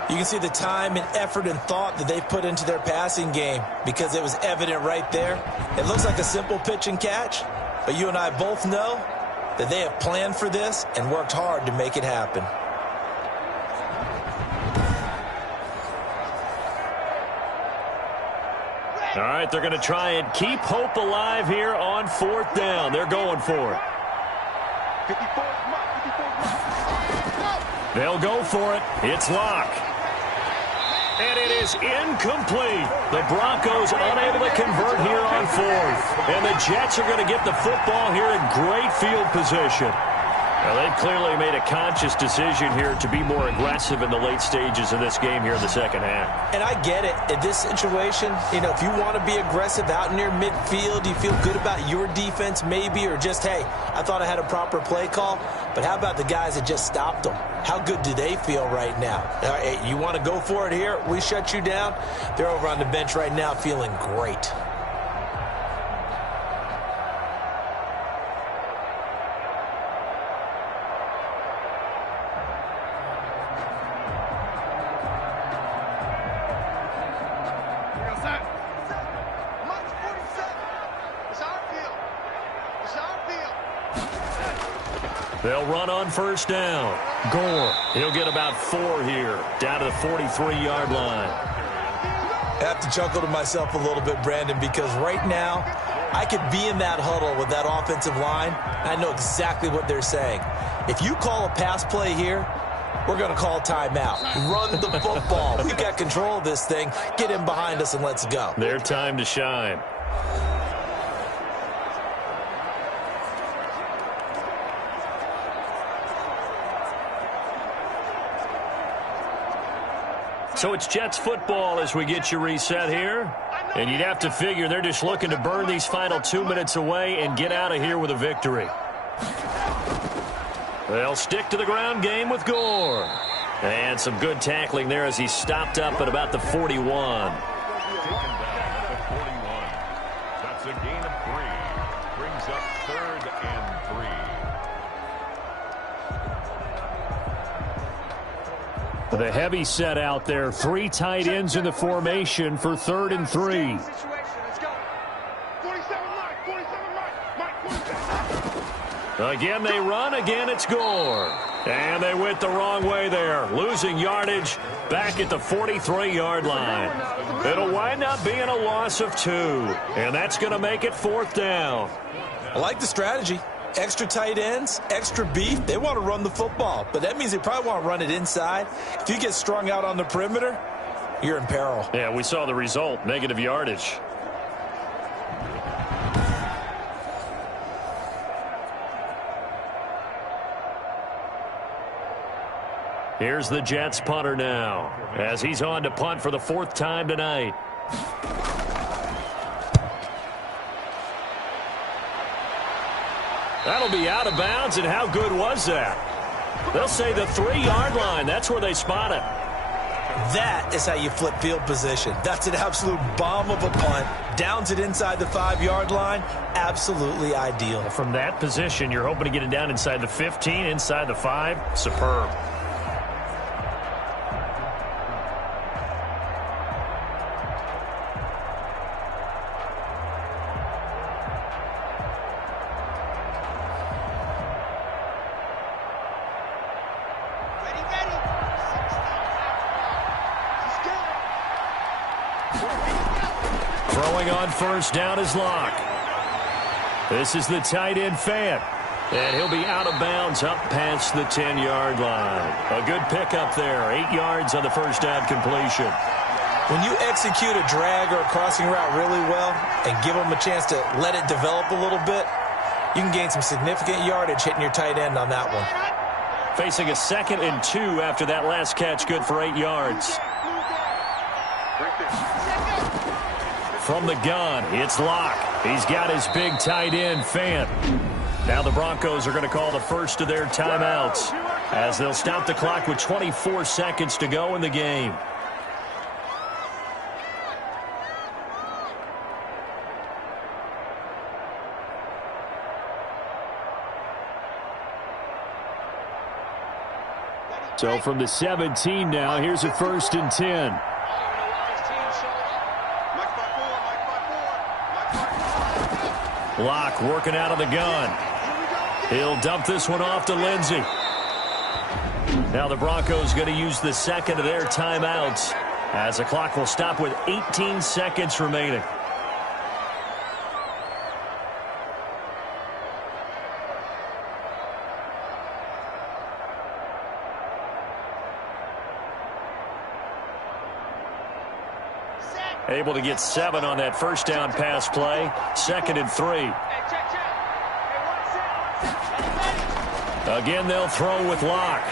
You can see the time and effort and thought that they've put into their passing game because it was evident right there. It looks like a simple pitch and catch, but you and I both know that they have planned for this and worked hard to make it happen. All right, they're going to try and keep hope alive here on 4th down. They're going for it. They'll go for it. It's Locke. And it is incomplete. The Broncos unable to convert here on 4th. And the Jets are going to get the football here in great field position. Well, they've clearly made a conscious decision here to be more aggressive in the late stages of this game here in the second half. And I get it. In this situation, you know, if you want to be aggressive out near midfield, you feel good about your defense maybe, or just, hey, I thought I had a proper play call. But how about the guys that just stopped them? How good do they feel right now? Hey, you want to go for it here? We shut you down? They're over on the bench right now feeling great. They'll run on 1st down. Gore, he'll get about 4 here, down to the 43-yard line. I have to chuckle to myself a little bit, Brandon, because right now I could be in that huddle with that offensive line. I know exactly what they're saying. If you call a pass play here, we're going to call timeout. Run the football. We've got control of this thing. Get in behind us and let's go. Their time to shine. So it's Jets football as we get you reset here. And you'd have to figure they're just looking to burn these final 2 minutes away and get out of here with a victory. They'll stick to the ground game with Gore. And some good tackling there as he stopped up at about the 41. Taken down at the 41. That's a gain of 3. Brings up 3rd and 3. The heavy set out there. 3 tight ends in the formation for 3rd and 3. Again, they run. Again, it's Gore. And they went the wrong way there, losing yardage back at the 43-yard line. It'll wind up being a loss of 2, and that's going to make it 4th down. I like the strategy. Extra tight ends, extra beef. They want to run the football, but that means they probably want to run it inside. If you get strung out on the perimeter, you're in peril. Yeah, we saw the result, negative yardage. Here's the Jets punter now, as he's on to punt for the 4th time tonight. That'll be out of bounds, and how good was that? They'll say the 3-yard line. That's where they spot it. That is how you flip field position. That's an absolute bomb of a punt. Downs it inside the 5-yard line. Absolutely ideal. From that position, you're hoping to get it down inside the 15, inside the 5. Superb. Throwing on first down is Locke. This is the tight end Fant. And he'll be out of bounds up past the 10-yard line. A good pickup there. 8 yards on the first down completion. When you execute a drag or a crossing route really well and give them a chance to let it develop a little bit, you can gain some significant yardage hitting your tight end on that one. Facing a 2nd and 2 after that last catch, good for 8 yards. From the gun, it's Locke. He's got his big tight end, Fant. Now the Broncos are going to call the first of their timeouts as they'll stop the clock with 24 seconds to go in the game. So from the 17 now, here's a 1st and 10. Locke working out of the gun. He'll dump this one off to Lindsey. Now the Broncos going to use the 2nd of their timeouts as the clock will stop with 18 seconds remaining. Able to get 7 on that first down pass play. 2nd and 3. Again, they'll throw with Locke.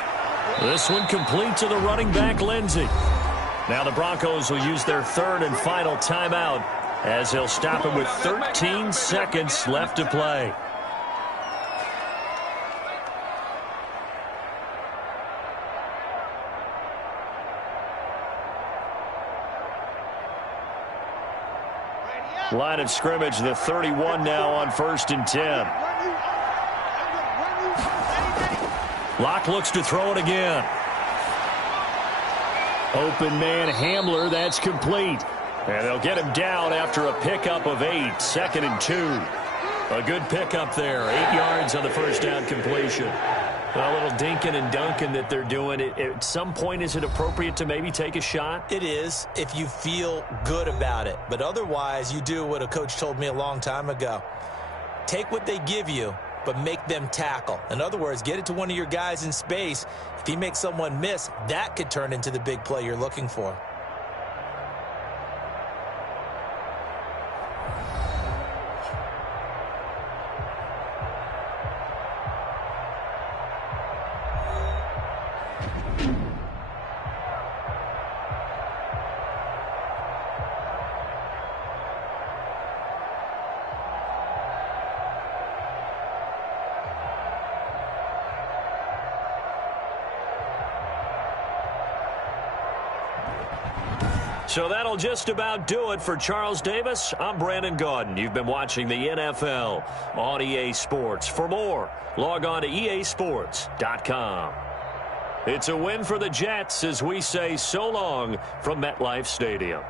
This one complete to the running back, Lindsey. Now the Broncos will use their 3rd and final timeout as they'll stop it with 13 seconds left to play. Line of scrimmage, the 31 now on 1st and 10. Locke looks to throw it again. Open man Hamler, that's complete. And they'll get him down after a pickup of 8, 2nd and 2. A good pickup there, 8 yards on the first down completion. A little dinking and dunking that they're doing. At some point, is it appropriate to maybe take a shot? It is if you feel good about it. But otherwise, you do what a coach told me a long time ago. Take what they give you, but make them tackle. In other words, get it to one of your guys in space. If he makes someone miss, that could turn into the big play you're looking for. So that'll just about do it for Charles Davis. I'm Brandon Gaudin. You've been watching the NFL on EA Sports. For more, log on to easports.com. It's a win for the Jets as we say so long from MetLife Stadium.